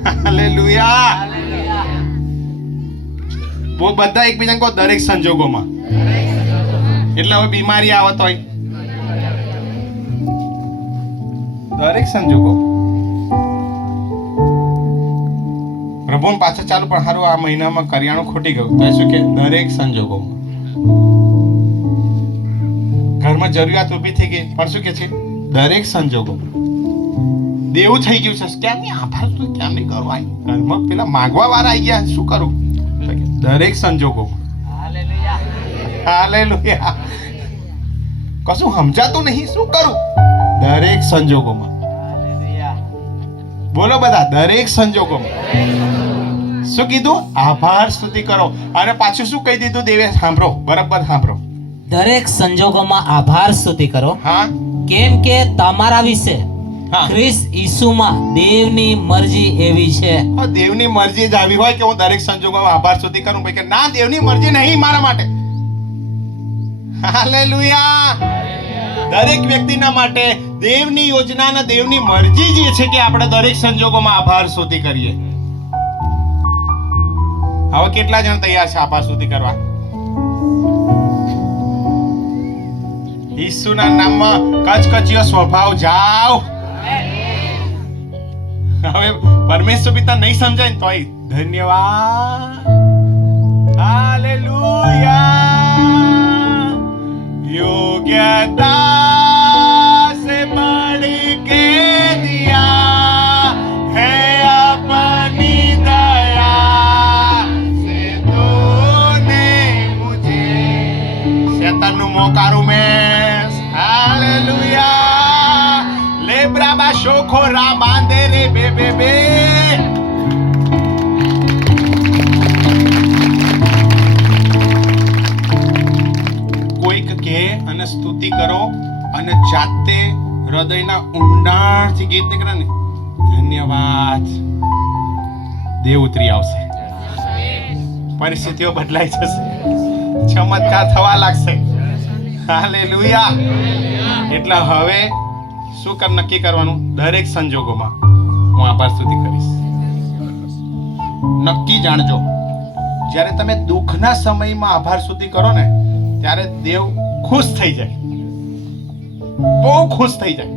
હાલેલુયા. બહુ બધા એકબીજાને કહો દરેક સંજોગોમાં. એટલે હવે બીમારી આવે તોય દરેક સંજોગો. પ્રભુને પાછળ ચાલુ પણ સારું આ મહિનામાં કરિયાણું ખોટી ગયું તો શું કે દરેક સંજોગોમાં. ઘરમાં જરૂરિયાત ઊભી થઈ ગઈ પણ શું કે છે? દરેક સંજોગોમાં. દેવું થઈ ગયું છે, કેમ નહીં આભાર તો કેમ નહીં કરું? આ ઘરમાં પેલા માગવા વાળા આવી ગયા, શું કરું? દરેક સંજોગોમાં. હાલેલુયા. કશું સમજાતું નહીં, શું કરું? દરેક સંજોગોમાં. બોલો બધા, દરેક સંજોગોમાં. શું કીધું? આભાર સ્તુતિ કરો. અને પાછું શું કહી દીધું દેવે? સાંભળો, બરાબર સાંભળો. દરેક સંજોગોમાં આભાર સ્તુતિ કરો, હા, કેમ કે તમારા વિશે હા, ખ્રિસ્ત ઈસુમાં દેવની મરજી એવી છે. દેવની મરજી જ આવી હોય કે હું દરેક સંજોગોમાં આભાર સ્તુતિ કરું? ભાઈ કે ના, દેવની મરજી નહીં મારા માટે. હાલેલુયા. દરેક વ્યક્તિના માટે દેવની યોજના અને દેવની મરજી જે છે કે આપણે દરેક સંજોગોમાં આભાર સ્તુતિ કરીએ. હવે કેટલા જણ તૈયાર છે આભાર સ્તુતિ કરવા? ઈસુના નામમાં કચકચિયો સ્વભાવ જાવ. હવે પરમેશ્વર પિતા નહીં સમજાય ને તોય ધન્યવાદ. હાલેલુયા. योग्यता से बढ़ के दिया है अपनी दया से तूने मुझे કારુમેસ. હાલેલુયા. લેબ્રાબા શોખો રા બાંધે રે બે બે બે. કોઈક કે અને સ્તુતિ કરો અને જાતે હૃદયના ઊંડાણથી ગીત નીકળે ને, ધન્યવાદ, દેવ ઉતરી આવશે, પરિસ્થિતિઓ બદલાઈ જશે, ચમત્કાર થવા લાગશે. હાલેલુયા. એટલે હવે શું નક્કી કરવાનું? દરેક સંજોગોમાં હું આભાર સ્તુતિ કરીશ. નક્કી જાણજો, જ્યારે તમે દુઃખના સમયમાં આભાર સ્તુતિ કરો ને, ત્યારે દેવ ખુશ થઈ જાય, બહુ ખુશ થઈ જાય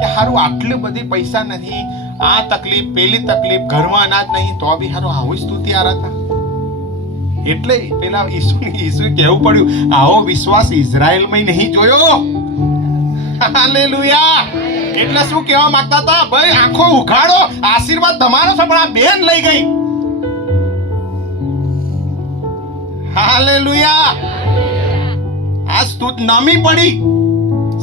કે હારું આટલી બધી પૈસા નથી, આ તકલીફ, પેલી તકલીફ, ઘરમાં અનાજ નહીં, તો બી હારું આવું સ્તુતિ આરાધના. એટલે પેલા ઈસુ કહેવું પડ્યું, આવો વિશ્વાસ ઇઝરાયલમાં નહીં જોયો. હાલેલુયા. એટલે શું કહેવા માંગતા હતા? ભાઈ આંખો ઉઘાડો, આશીર્વાદ તમારો છે, પણ આ બેન લઈ ગઈ. હાલેલુયા. આ સ્તુતિ નમી પડી,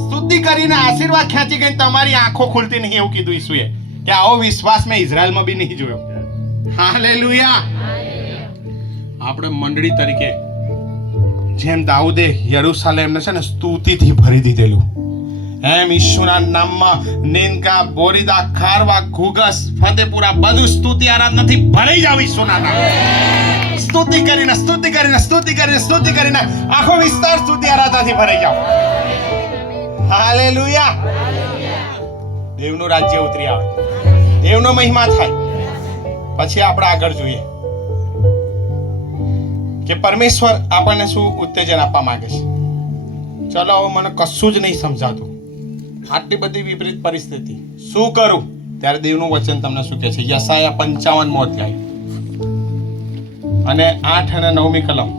સ્તુતિ કરીને આશીર્વાદ ખેંચી ગઈ, તમારી આંખો ખુલતી નહીં, એવું કીધું ઈસુએ કે આવો વિશ્વાસ મેં ઇઝરાયલમાં બી નહીં જોયો. હાલેલુયા. આપણે મંડળી તરીકે જેમ દાઉદે યરૂશાલેમને છે ને સ્તુતિથી ભરી દીધેલું, એમ ઈસુના નામમાં નીનકા, બોરીદા, ખારવા, ઘુગસ, ફતેપુરા બધું સ્તુતિ આરાધનાથી ભરાઈ જાવ. ઈસુના નામ સ્તુતિ કરીને સ્તુતિ કરીને સ્તુતિ કરીને સ્તુતિ કરીને આખો વિસ્તાર સ્તુતિ આરાધનાથી ભરાઈ જાવ. હાલેલુયા. દેવનું રાજ્ય ઉતરી આવે, દેવનો મહિમા થાય. પછી આપણે આગળ જોઈએ કે પરમેશ્વર આપણને શું ઉત્તેજન આપવા માંગે છે. ચલો, હવે મને કશું જ નહીં સમજાતું, આટલી બધી વિપરીત પરિસ્થિતિ, શું કરું? ત્યારે દેવનું વચન તમને શું કહે છે? યશાયા 55મો અધ્યાય અને 8 અને 9મી કલમ.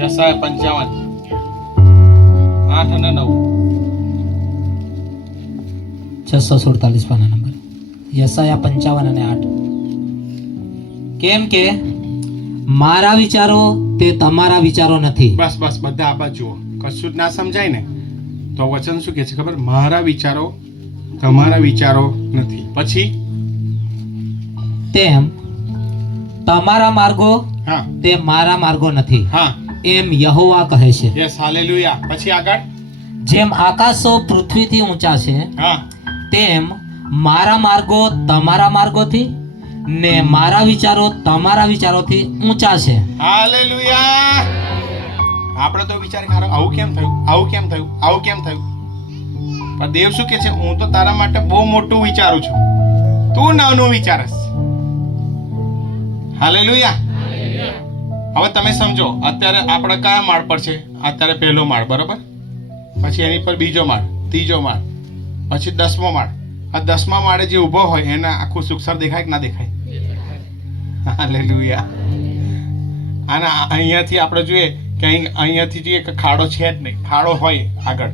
યશાયા 55 8 અને 9. 647 પાના નંબર. યશાયા 55 અને 8. કેમ કે મારા વિચારો તે તમારા વિચારો નથી. બસ બસ, બધા આ બાજુ જુઓ. કશું જ ના સમજાય ને તો વચન શું કહે છે ખબર? મારા વિચારો તમારા વિચારો નથી. પછી તેમ તમારા માર્ગો હા તે મારા માર્ગો નથી, હા, એમ યહોવા કહે છે. યસ. હાલેલુયા. પછી આગળ. જેમ આકાશો પૃથ્વીથી ઊંચા છે, હા, તેમ મારા માર્ગો તમારા માર્ગોથી ને મારા વિચારો તમારા વિચારોથી ઊંચા છે. હાલેલુયા. આપણે તો વિચારી ખારો, આવું કેમ થયું, આવું કેમ થયું, આવું કેમ થયું? પણ દેવ શું કહે છે? હું તો તારા માટે બહુ મોટું વિચારું છું, તું નાનું વિચારસ. હાલેલુયા. હવે તમે સમજો, અત્યારે આપણે કયા માળ પર છે? અત્યારે પહેલો માળ, બરાબર? પછી એની પર બીજો માળ, ત્રીજો માળ, પછી 10મો માળ. આ 10મા માળે જે ઊભો હોય એને આખું સુખસર દેખાય કે ના દેખાય? હાલેલુયા. અને અહીંયાથી આપણે જોઈએ કે અહીંયાથી જોઈએ કે ખાડો છે જ નહીં, ખાડો હોય આગળ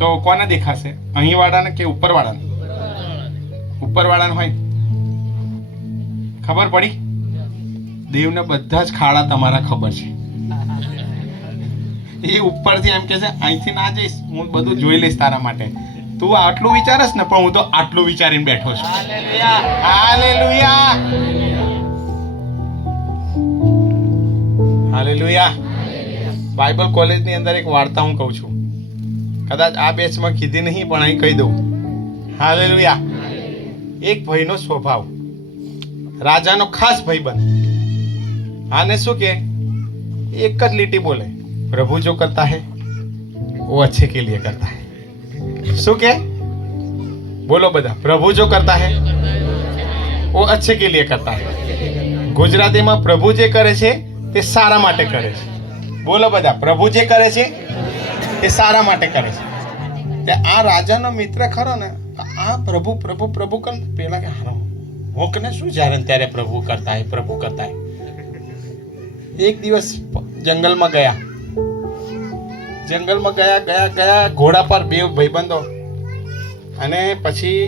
તો કોને દેખાશે? અહીં વાળાને કે ઉપરવાળાને? ઉપરવાળાને હોય. ખબર પડી? દેવને બધા જ ખાડા તમારા ખબર છે. એ ઉપરથી એમ કે છે અહીંથી ના જઈશ, હું બધું જોઈ લઈશ તારા માટે. તું આટલું વિચારસ ને, પણ હું તો આટલું વિચારીને બેઠો છું. હાલેલુયા. હાલેલુયા. બાઇબલ કોલેજની અંદર એક વાર્તા હું કહું છું, કદાચ આ બેચમાં કીધી નહીં પણ અહીં કહી દઉં. હાલેલુયા. એક ભાઈનો સ્વભાવ, રાજાનો ખાસ ભાઈબંધ. આને શું કે એક જ લીટી બોલે, પ્રભુ જો કરતા હે वो अच्छे के लिए करता है. શું કે? બોલો બધા, પ્રભુ જો કરતા હે वो अच्छे के लिए करता है. ગુજરાતીમાં પ્રભુ જે કરે છે તે સારા માટે કરે છે. બોલો બધા, પ્રભુ જે કરે છે તે સારા માટે કરે છે. તે આ રાજાનો મિત્ર ખરો ને, આ પ્રભુ પ્રભુ પ્રભુ કર પેલા કે હારો હોકને શું જ્યારે ત્યારે પ્રભુ કરતા હે, પ્રભુ કરતા હે. એક દિવસ જંગલમાં ગયા, ઘોડા પર બે ભાઈબંધો, અને પછી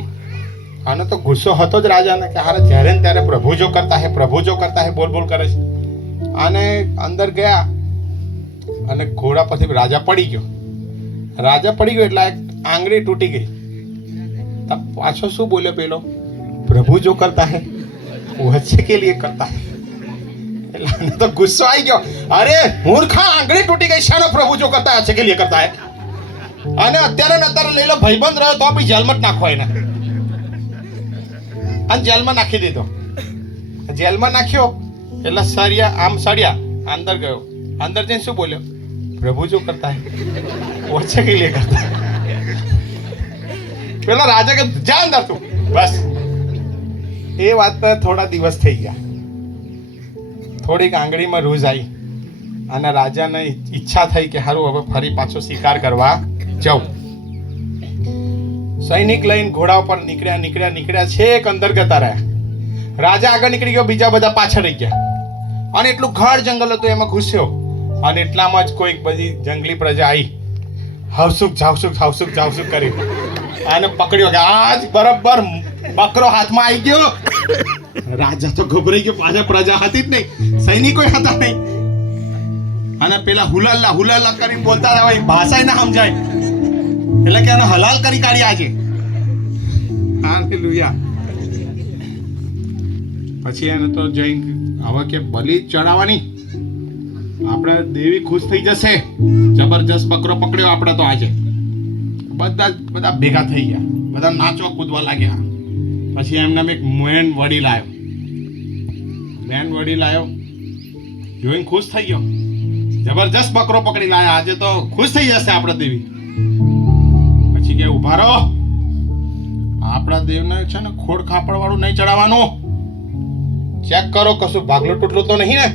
આનો તો ગુસ્સો હતો જ રાજાને કે હારે જ્યારે ને ત્યારે પ્રભુ જો કરતા હે, પ્રભુ જો કરતા હે, બોલ બોલ કરે છે. અને અંદર ગયા અને ઘોડા પરથી રાજા પડી ગયો. રાજા પડી ગયો એટલે એક આંગળી તૂટી ગઈ. તો પાછો શું બોલ્યો પેલો? પ્રભુ જો કરતા હે वो अच्छे के लिए करता है. એટલે આને તો ગુસ્સો આવી ગયો. અરે મૂર્ખા, આંગળી તૂટી ગઈ, શાનો પ્રભુ જો કરતા હે, अच्छे के लिए करता है. અને અત્યારે ને અત્યારે લઈ લો, ભાઈબંધ રહ્યો તો બી જેલમાં જ નાખો એને. અને જેલમાં નાખી દીધો. જેલમાં નાખ્યો એટલે સળિયા અંદર ગયો. અંદર જઈને શું બોલ્યો? પ્રભુ જો કરતા હે वो अच्छे के लिए करता है. પેલા રાજા કે જા અંદર તું. બસ એ વાતને થોડા દિવસ થઈ ગયા. થોડીક આંગળીમાં રૂઝ આવી અને રાજાને ઈચ્છા થઈ કે હારું હવે ફરી પાછો શિકાર કરવા જાઉં. સૈનિક લઈને ઘોડા ઉપર નીકળ્યા છેક અંદર જતા રહ્યા. રાજા આગળ નીકળી ગયો, બીજા બધા પાછળ રહી ગયા. અને એટલું ગાઢ જંગલ હતું, એમાં ઘૂસ્યો. અને એટલામાં જ કોઈક બધી જંગલી પ્રજા આવી, હાવસુક કરી આને પકડ્યો કે આજ બરાબર બકરો હાથમાં આવી ગયો. રાજા તો ગભરાઈ ગયો, પાછા પ્રજા હતી જ નહીં, સૈનિકો હતા નહીં. અને પેલા હુલાલા કરીને બોલતા હોય, ભાષા ના સમજાય એટલે કે આને હલાલ કરી કાઢી આજે. હાલેલુયા. પછી એને તો જઈને હવે કે બલી ચડાવવાની, આપણે દેવી ખુશ થઈ જશે, જબરજસ્ત બકરો પકડ્યો આપણે તો આજે. બધા ભેગા થઈ ગયા, બધા નાચવા કૂદવા લાગ્યા. પછી એમને એક મેન વડી લાવ્યો, જોઈને ખુશ થઈ ગયો, જબરજસ્ત બકરો પકડી લાવ્યા, આજે તો ખુશ થઈ જશે આપણે દેવી. પછી કે ઉભા રહો, આપણા દેવને છે ને ખોડ ખાપડ વાળું નહીં ચડાવવાનું, ચેક કરો કશું ભાગલો તૂટલો તો નહીં ને.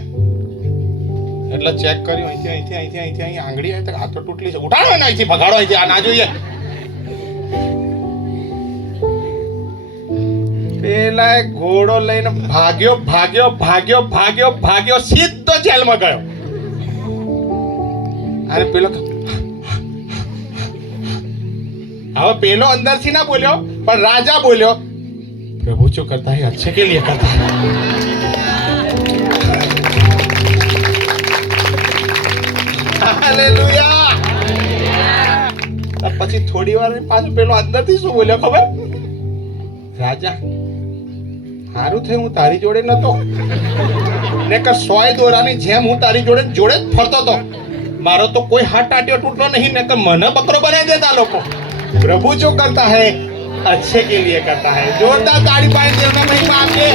એટલે ચેક કર્યું, અહીંથી આંગળી આવી, આ તો તૂટલી છે, ઉઠાડો ને અહીંથી, ભગાડો અહીંથી, આ ના જોઈએ. પેલા ઘોડો લઈને ભાગ્યો, સીધો જેલમાં ગયો. અરે પેલો હવે પેલો અંદરથી ના બોલ્યો, પણ રાજા બોલ્યો, પ્રભુ જો કરતા હે अच्छे के लिए करता है. હાલેલુયા. પછી થોડી વાર પાછો પેલો અંદરથી શું બોલ્યો ખબર? રાજા, હારું થયું હું તારી જોડે નતો, નકર 100 દોરાની જેમ હું તારી જોડે જ ફરતો હતો. મારો તો કોઈ હાથ ટાટ્યો તૂટલો નહીં, નકર મને બકરો બનાવી દેતા લોકો. પ્રભુ જો કરતા હે अच्छे के लिए करता है. जोरदाર તાળી પાડી દેવને મહિમા આપીએ.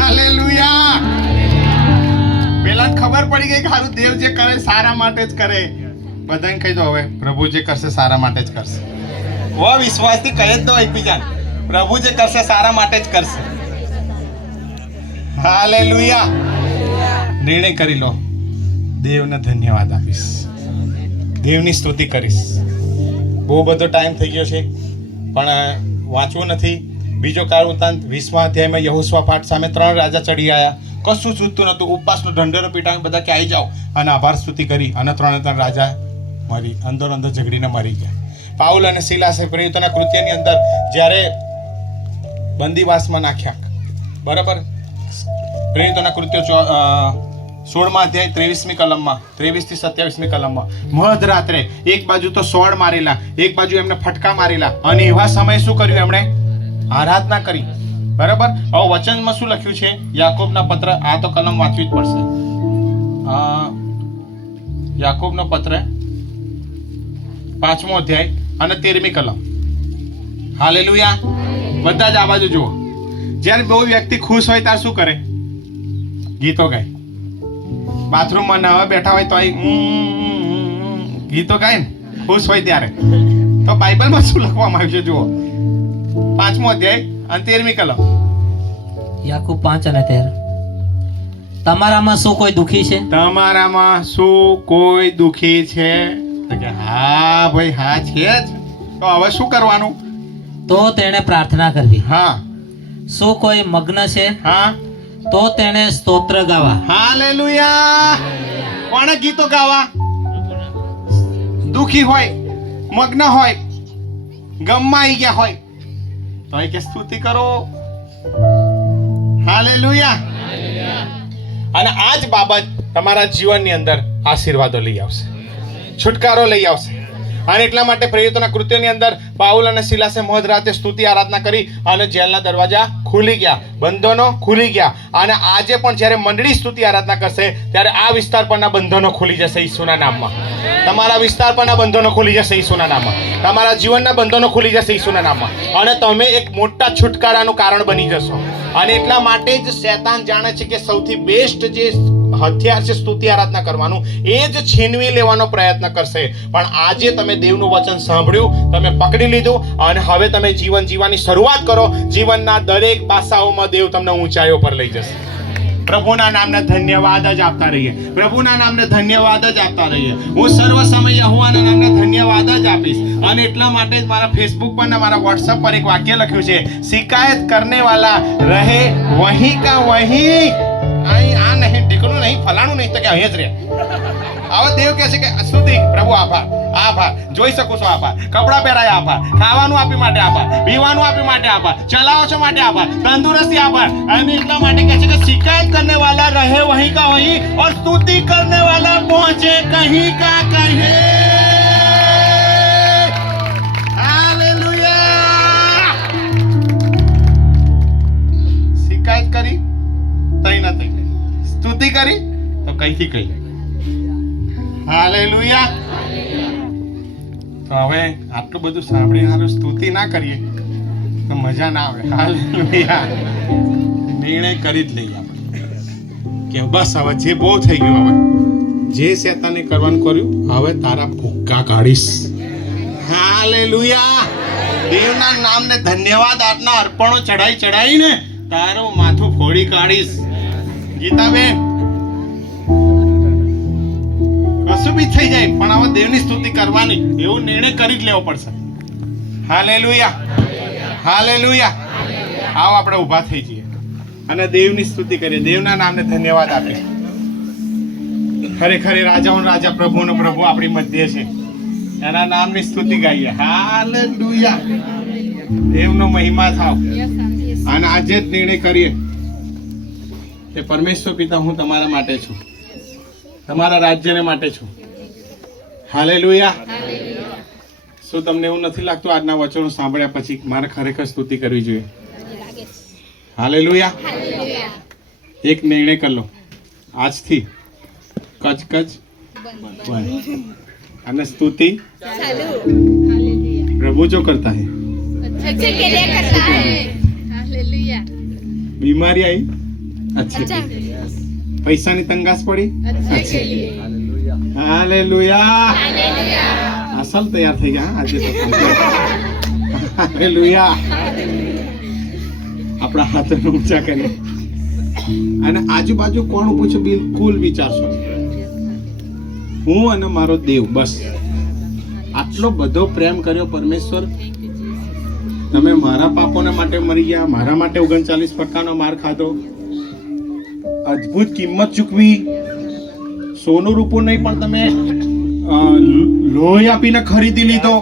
હાલેલુયા. પેલા ખબર પડી ગઈ કે હારું દેવ જે કરે સારા માટે જ કરે. બધાને કહી દો હવે, પ્રભુ જે કરશે સારા માટે જ કરશે. ઓ વિશ્વાસથી કહી જ દો એકબીજાને, પ્રભુ જે કરશે સારા માટે જ કરશે. હાલેલુયા. નિર્ણય કરી લો, દેવને ધન્યવાદ આપીશ, દેવની સ્તુતિ કરીશ. બહુ બધો ટાઈમ થઈ ગયો છે પણ વાંચવું નથી. બીજો કાળ વૃત્તાંત 20મા અધ્યાયમાં યહોશવાફાટ સામે 3 રાજા ચડી આવ્યા, કશું છૂટતું નતું, ઉપવાસનો ઢંઢેરો પીટાવી બધા કે આવી જાઓ, અને આભાર સ્તુતિ કરી અને 3 રાજા મરી, અંદર ઝઘડીને મરી ગયા. પાઉલ અને સિલાસે પ્રેરિતોના કૃત્યની અંદર જ્યારે બંદીવાસમાં નાખ્યા, બરાબર, પ્રેરિતોના કૃત્યો 16મા અધ્યાય 23મી કલમમાં, 23 થી 27મી કલમમાં, મધરાત્રે એક બાજુ તો સોળ મારેલા, એક બાજુ એમને ફટકા મારેલા, અને એવા સમયે શું કર્યું એમણે? આરાધના કરી. બરાબર. હવે વચનમાં શું લખ્યું છે? યાકોબના પત્ર, આ તો કલમ વાંચવી જ પડશે. યાકોબનો પત્ર 5મો અધ્યાય અને 13મી કલમ. હાલેલુયા. બધા જ આ બાજુ જુઓ. જ્યારે બહુ વ્યક્તિ ખુશ હોય ત્યારે શું કરે? ગીતો ગાય. બાથરૂમમાં નવા બેઠા હોય તો ગીતો ગાય ને, ખુશ હોય ત્યારે. તો બાઇબલમાં શું લખવામાં આવ્યું છે જુઓ, 5મો અધ્યાય અને 13મી કલમ. યાકૂબ 5 અને 13. તમારામાં શું કોઈ દુખી છે? તમારામાં શું કોઈ દુખી છે? તો કે હા ભાઈ, હા છે જ. તો હવે શું કરવાનું? તો તેણે પ્રાર્થના કરવી. હા. શું કોઈ મગ્ન છે? હા. તો તેણે સ્તોત્ર ગાવા. હાલેલુયા. કોણે ગીતો ગાવા? દુખી હોય, મગ્ન હોય, ગમમાં આવી ગયા હોય, તો એ કે સ્તુતિ કરો. હાલેલુયા. અને આ જ બાબત તમારા જીવનની અંદર આશીર્વાદો લઈ આવશે, છુટકારો લઈ આવશે. અને એટલા માટે પ્રેરિતોના કૃત્યોની અંદર પાઉલ અને સિલાસે મધરાતે સ્તુતિ આરાધના કરી અને જેલના દરવાજા ખુલી ગયા, બંધનો ખુલી ગયા. અને આજે પણ જ્યારે મંડળી સ્તુતિ આરાધના કરશે ત્યારે આ વિસ્તાર પરના બંધનો ખુલી જશે ઈસુના નામમાં. તમારા વિસ્તાર પરના બંધનો ખુલી જશે ઈસુના નામમાં. તમારા જીવનના બંધનો ખુલી જશે ઈસુના નામમાં. અને તમે એક મોટા છુટકારાનું કારણ બની જશો. અને એટલા માટે જ શૈતાન જાણે છે કે સૌથી બેસ્ટ જે હથિયાર છે સ્તુતિ આરાધના કરવાનું, એ જ છીનવી લેવાનો પ્રયત્ન કરશે. પણ આજે તમે દેવનું વચન સાંભળ્યું, તમે પકડી લીધું અને હવે તમે જીવન જીવવાની શરૂઆત કરો. જીવનના દરેક પાસાઓમાં દેવ તમને ઊંચાઈઓ પર લઈ જશે. પ્રભુના નામને ધન્યવાદ જ આપતા રહીએ. પ્રભુના નામને ધન્યવાદ જ આપતા રહીએ. હું સર્વ સમય યહોવાના નામને ધન્યવાદ જ આપીશ. અને એટલા માટે જ મારા ફેસબુક પર ને મારા વોટ્સઅપ પર એક વાક્ય લખ્યું છે, શિકાયત કરને વાલા રહે વહીં કા વહીં. અહીં આ નહીં, ઢીકણું નહીં, ફલાણું નહીં, તો કે અહીં જ રહે. હવે દેવ કહે છે કે સ્તુતિ પ્રભુ, આભાર, આભાર, જોઈ શકું છો, આભાર, કપડાં પહેરાય આભાર, ખાવાનું આપી માટે આભાર, પીવાનું આપી માટે આભાર, ચલાવો છો માટે આભાર, તંદુરસ્તી આભાર. અને એટલા માટે કહે છે કે શિકાયત કરને વાલા રહે વहीं का वहीं और स्तुति करने वाला पहुंचे कहीं का कहीं. हालेलुया. શિકાયત કરી તઈ ન તઈ, સ્તુતિ કરી તો કઈથી કઈ. હાલેલુયા. તો હવે આટલું બધું સાંભળીને હારું સ્તુતિ ના કરીએ તો મજા ના આવે. હાલેલુયા. નિર્ણય કરી જ લઈએ આપણે કે બસ હવે જે બહુ થઈ ગયું, હવે જે શેતાને કરવાનું કર્યું, હવે તારા ભૂક્કા કાઢીશ. હાલેલુયા. દેવના નામને ધન્યવાદ આજના અર્પણો ચડાઈને તારું માથું ફોડી કાઢીશ. ગીતાબેન, કશું બી થઈ જાય પણ હવે દેવની સ્તુતિ કરવાની, એવો નિર્ણય કરી જ લેવો પડશે. હાલેલુયા. હાલેલુયા. આવો આપણે ઊભા થઈ જઈએ અને દેવની સ્તુતિ કરીએ, દેવના નામને ધન્યવાદ આપીએ. ખરેખર રાજાઓનો રાજા, પ્રભુનો પ્રભુ આપણી મધ્ય છે, એના નામની સ્તુતિ ગાઈએ. હાલેલુયા. દેવનો મહિમા થાવ. અને આજે જ નિર્ણય કરીએ કે પરમેશ્વર પિતા, હું તમારા માટે છું, તમારા રાજ્યને માટે છું. હાલેલુયા. શું તમને એવું નથી લાગતું આજના વચનો સાંભળ્યા પછી મારે ખરેખર સ્તુતિ કરવી જોઈએ? હાલેલુયા. એક નિર્ણય કરી લો આજથી, કચ કચ બંધ અને સ્તુતિ પ્રભુ जो करता है अच्छे के लिए करता है. हालेलुया. बीमारी आई अच्छे, પૈસાની તંગાસ પડી अच्छे. હાલેલુયા. અસલ તૈયાર થઈ ગયા આજે તો. હાલેલુયા. આપણા હાથને ઊંચા કરીને અને આજુબાજુ કોણ પૂછે બિલકુલ વિચારશો, હું અને મારો દેવ. બસ આટલો બધો પ્રેમ કર્યો પરમેશ્વર. તમે મારા પાપોને માટે મરી ગયા, મારા માટે 39 ફટકાનો માર ખાધો, અદ્ભુત કિંમત ચૂકવી, સોનું રૂપું નહીં પણ તમે લોહી આપીને ખરીદી લીધો.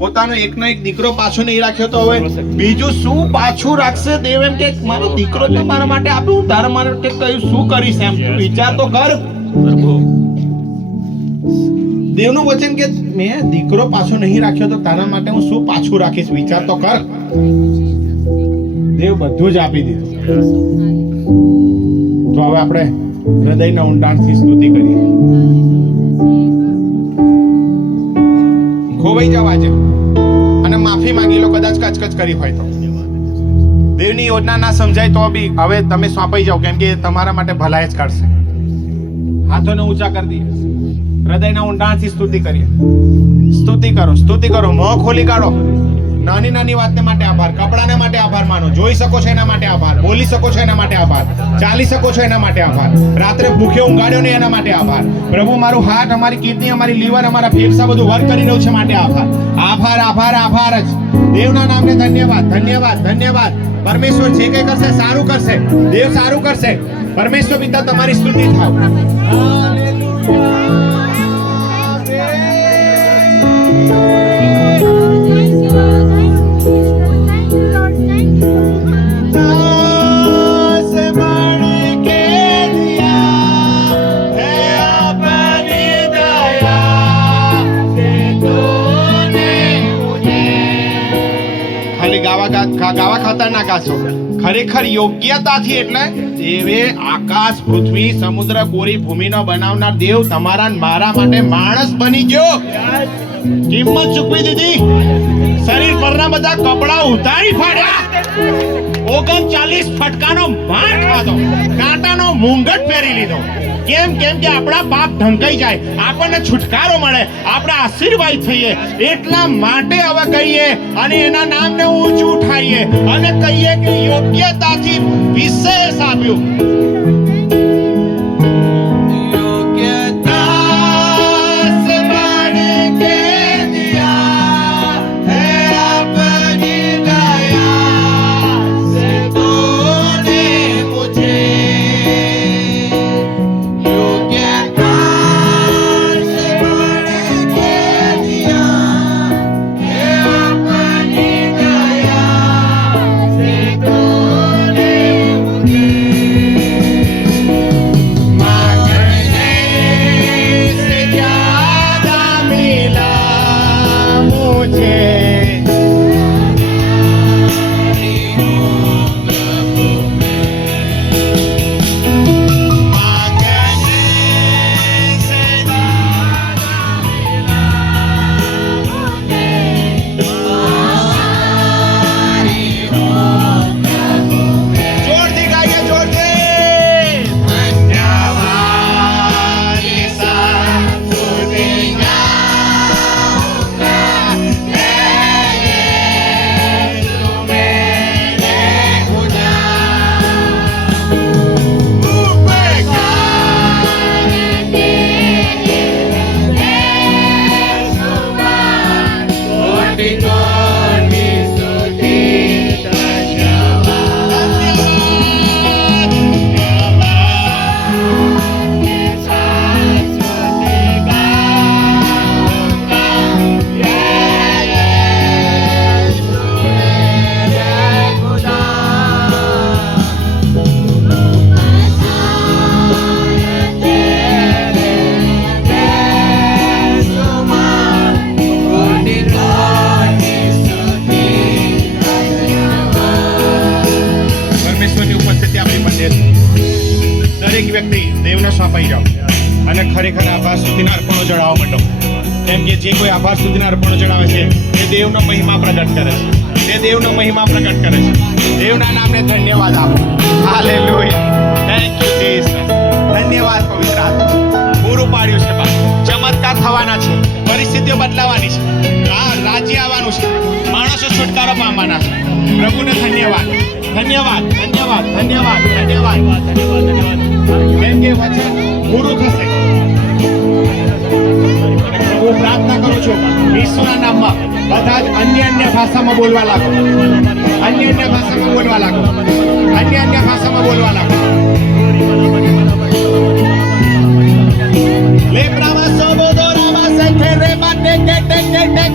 પોતાનો એકનો એક દીકરો પાછો નહીં રાખ્યો તો હવે બીજું શું પાછું રાખશે? દેવ એમ કે મારો દીકરો તો મારા માટે આપ્યું, હું તારા માટે કયું શું કરીશ? એમ વિચાર તો કર. દેવનું વચન કે મેં દીકરો પાછો નહીં રાખ્યો તો તારા માટે હું શું પાછું રાખીશ? વિચાર તો કર. દેવ બધું જ આપી દીધું. તો હવે આપણે હૃદયના ઊંડાણથી સ્તુતિ કરીએ. ખોવાઈ જાવ આજે અને માફી માંગી લો કદાચ કચકચ કરી હોય તો. દેવની યોજના ના સમજાય તો બી હવે તમે સોંપાઈ જાઓ, કેમ કે તમારા માટે ભલાઈ જ કાઢશે. હાથોને ઊંચા કરી દઈએ, હૃદયના ઊંડાણથી સ્તુતિ કરીએ. સ્તુતિ કરો, સ્તુતિ કરો, મોં ખોલી કાઢો. નાની નાની વાતને માટે આભાર, કપડાને માટે આભાર માનો, જોઈ શકો છો એના માટે આભાર, બોલી શકો છો એના માટે આભાર, ચાલી શકો છો એના માટે આભાર, રાત્રે ભૂખ્યો ઊંઘાડ્યો ને એના માટે આભાર. પ્રભુ મારું હાર્ટ, અમારી કિડની, અમારી લીવર, અમારા ફેફસા બધું વર્ક કરી રહ્યું છે માટે આભાર. આભાર, આભાર, આભાર જ. દેવના નામને ધન્યવાદ, ધન્યવાદ, ધન્યવાદ. પરમેશ્વર જે કંઈ કરશે સારું કરશે, દેવ સારું કરશે. પરમેશ્વર પિતા તમારી સ્તુતિ થાવ. હાલેલુયા. ખાલી ગાવા ખાતર ના ગાશો, ખરેખર યોગ્યતાથી. એટલે દેવે આકાશ, પૃથ્વી, સમુદ્ર, કોરી ભૂમિનો બનાવનાર દેવ તમારા ને મારા માટે માણસ બની ગયો. કિંમત ચૂકવી દીધી. શરીર પરના બધા કપડા ઉતારી ફાડ્યા. 39 ફટકાનો માર ખાધો, કાંટાનો મુંગટ પહેરી લીધો. કેમ કે આપણા પાપ ઢંકાઈ જાય, આપણને છુટકારો મળે, આપણે આશીર્વાદ થઈએ. એટલા માટે હવે કહીએ અને એના નામને ઊંચું ઉઠાઈએ અને કહીએ કે યોગ્યતાથી વિશેષ આપ્યું. દેવને સોંપાઈ જાઓ અને ખરેખર આભાર સ્તુતિના અર્પણો ચડાવવા માંડો. કેમ કે જે કોઈ આભાર સ્તુતિના અર્પણો ચડાવે છે તે દેવનો મહિમા પ્રગટ કરે છે, તે દેવનો મહિમા પ્રગટ કરે છે. દેવના નામને ધન્યવાદ આપો. Hallelujah, thank you Jesus. ધન્યવાદ પવિત્ર આત્મા. પૂરું પાડ્યું છે બા. ચમત્કાર થવાના છે, પરિસ્થિતિઓ બદલાવાની છે, રાજ્ય આવવાનું છે, માણસો છુટકારો પામવાના છે. પ્રભુને ધન્યવાદ, ધન્યવાદ, ધન્યવાદ, ધન્યવાદ, ધન્યવાદ, ધન્યવાદ. કેમ કે વચન પૂરું થશે. હું પ્રાર્થના કરું છું ઈશ્વરના નામમાં બધા જ અન્ય ભાષામાં બોલવા લાગો, અન્ય ભાષામાં બોલવા લાગો, અન્ય ભાષામાં બોલવા લાગો. લેબ્રાવા સોબોદો રાવા સેખરે બાટે કે ટે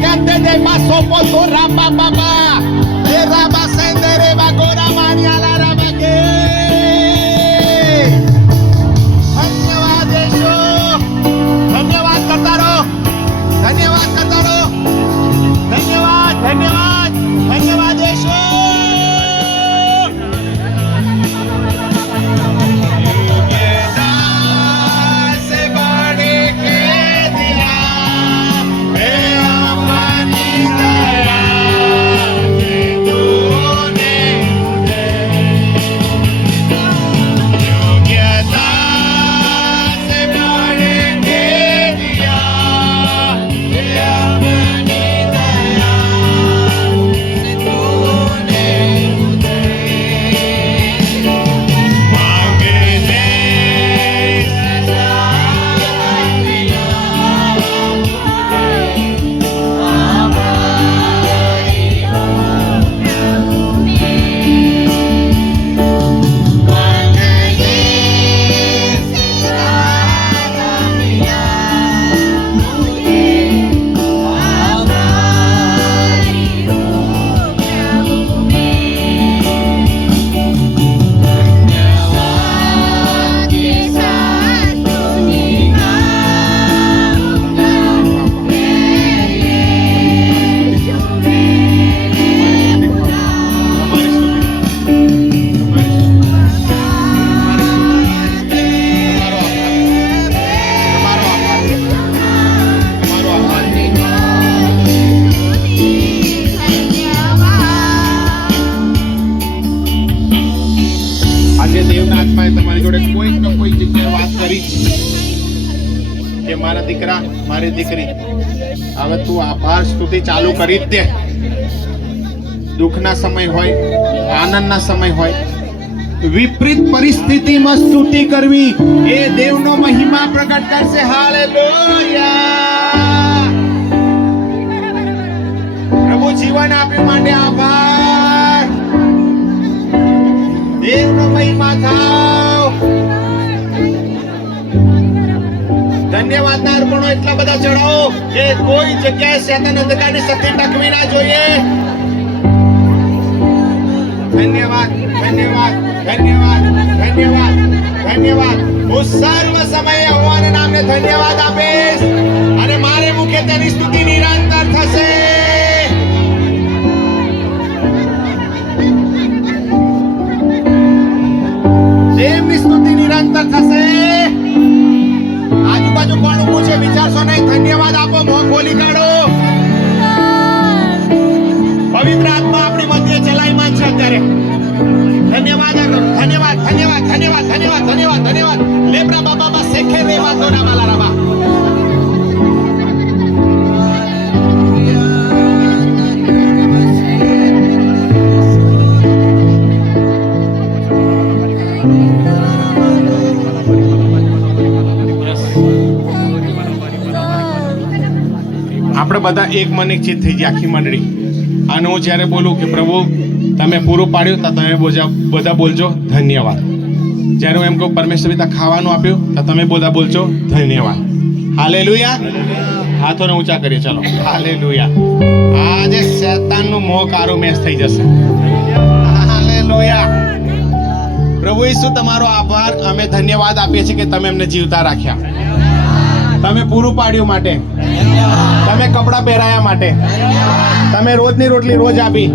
કાતે દે પાસો પોતો રાબા બાબા એ રાબા સેન્દરે બાગોરા માનિયાલા રાબા કે. ધન્યવાદ કરતા રહો, ધન્યવાદ કરતા રહો, ધન્યવાદ, ધન્યવાદ, ધન્યવાદ દેશો. મારા દીકરા, મારી દીકરી, હવે તું આભાર સ્તુતિ ચાલુ કરી જ દે. દુઃખના સમય હોય, આનંદના સમય હોય, વિપરીત પરિસ્થિતિમાં સ્તુતિ કરવી એ દેવનો મહિમા પ્રગટ કરશે. હાલેલુયા. પ્રભુ જીવન આપ્યું માટે આભાર. દેવનો મહિમા થાવ. ધન્યવાદના અર્પણો એટલા બધા ચડાવો કે કોઈ જગ્યાએ શેતાન અંધકારની શક્તિ ટકવી ના જોઈએ. ધન્યવાદ, ધન્યવાદ, ધન્યવાદ, ધન્યવાદ, ધન્યવાદ. હું સર્વ સમયે હોવાના નામને ધન્યવાદ આપીશ અને મારે મુખે તેની સ્તુતિ નિરંતર થશે. દેવની સ્તુતિ નિરંતર થશે. આજુબાજુ કોણ ઊભું છે વિચારશો નહીં. ધન્યવાદ આપો, મોં ખોલી કાઢો. પવિત્ર આત્મા આપણી મધ્ય ચલાયમાન છે અત્યારે. ધન્યવાદ, ધન્યવાદ, ધન્યવાદ, ધન્યવાદ, ધન્યવાદ, ધન્યવાદ, ધન્યવાદ. લેબ્રા બાબા શેખે રે વાતો ના માલા રાબા. આપણે બધા એક મન એક ચિત્ત થઈ ગયા, આખી મંડળી. અને હું જ્યારે બોલું કે પ્રભુ તમે પૂરું પાડ્યું તો તમે બધા બોલજો ધન્યવાદ. જ્યારે હું એમ કહું પરમેશ્વર પિતા ખાવાનું આપ્યું તો તમે બધા બોલજો ધન્યવાદ. હાલેલુયા. હાથોને ઊંચા કરીએ, ચલો. હાલેલુયા. આજે શૈતાનનું મોં કારું મેસ થઈ જશે. હાલેલુયા. પ્રભુ ઈસુ તમારો આભાર. અમે ધન્યવાદ આપીએ છીએ કે તમે અમને જીવતા રાખ્યા, તમે પૂરું પાડ્યું માટે, તમે કપડાં પહેરાયા માટે, તમે રોજની રોટલી રોજ આપી,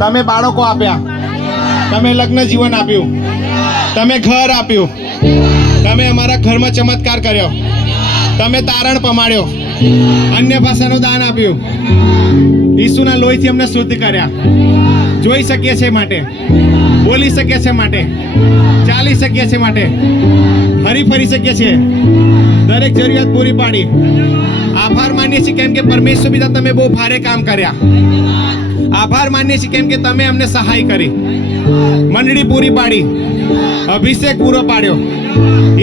તમે બાળકો આપ્યા, તમે લગ્ન જીવન આપ્યું, તમે ઘર આપ્યું, તમે અમારા ઘરમાં ચમત્કાર કર્યો, તમે તારણ પમાડ્યો, અન્ય ભાષાનું દાન આપ્યું, ઈસુના લોહીથી અમને શુદ્ધ કર્યા, જોઈ શકીએ છીએ માટે, બોલી શકીએ છીએ માટે, ચાલી શકીએ છીએ માટે, હરી ફરી શકીએ છીએ, દરેક જરૂરિયાત પૂરી પાડી. આભાર માનીએ છીએ કેમ કે પરમેશ્વર પિતા તમે બહુ ભારે કામ કર્યા. આભાર માનીએ છીએ કેમ કે તમે અમને સહાય કરી, મંડળી પૂરી પાડી, અભિષેક પૂરો પાડ્યો,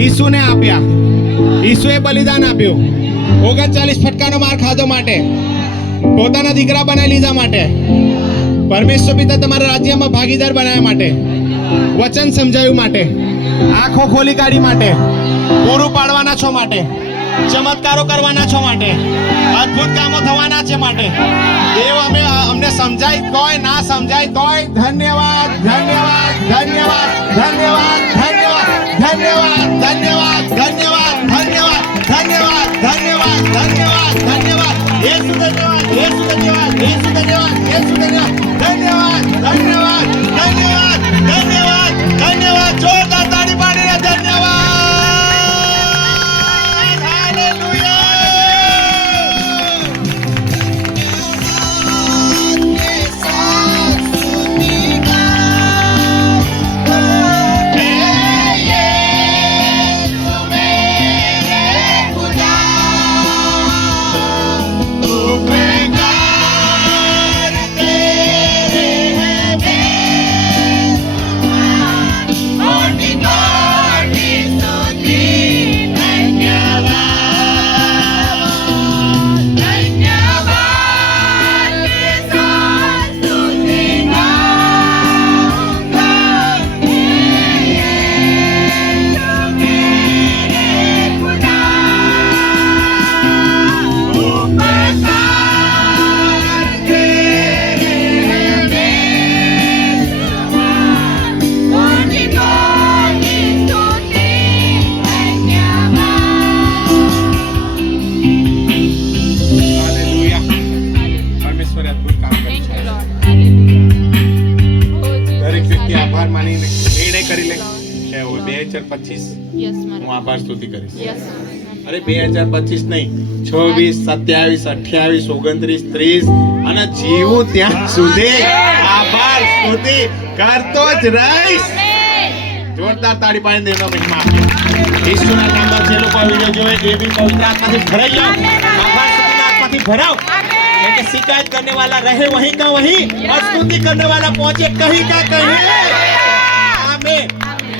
ઈસુને આપ્યા, ઈસુએ બલિદાન આપ્યું, 39 ફટકાનો માર ખાધો માટે, પોતાના દીકરા બનાવી લીધા માટે, પરમેશ્વર પિતા તમારા રાજ્યમાં ભાગીદાર બનાવ્યા માટે, વચન સમજાવ્યું માટે, આંખો ખોલી કાઢી માટે, પૂરું પાડવાના છો માટે, ચમત્કારો કરવાના છો માટે, અદ્ભુત કામો થવાના છે માટે. દેવ અમને સમજાય તોય ના સમજાય તોય ધન્યવાદ, ધન્યવાદ, ધન્યવાદ, ધન્યવાદ, ધન્યવાદ, ધન્યવાદ, ધન્યવાદ, ધન્યવાદ, ધન્યવાદ, ધન્યવાદ, ધન્યવાદ, ધન્યવાદ, ધન્યવાદ. યેસુ ધન્યવાદ, યેસુ ધન્યવાદ, યેસુ ધન્યવાદ, યેસુ ધન્યવાદ, ધન્યવાદ, ધન્યવાદ, ધન્યવાદ, ધન્યવાદ, ધન્યવાદ. જોરદાર તાળી પાડીને ધન્યવાદ. હું આભાર સ્તુતિ કરીશ. અરે 2025 નહીં, 26, 27, 28, 29, 30 અને જીવું ત્યાં સુધી આભાર સ્તુતિ કરતો જ રહીશ. જોરદાર તાળી પાડીને દેવનો મહિમા આપીએ. ઈશ્વરના નામમાં જે લોકો આ વિડીયો જોવે એ भी पवित्र आत्मा से भराई जाओ, भगवान से आत्मा से भराओ, क्योंकि शिकायत करने वाला रहे वहीं का वहीं और स्तुति करने वाला पहुंचे कहीं का कहीं। आमीन।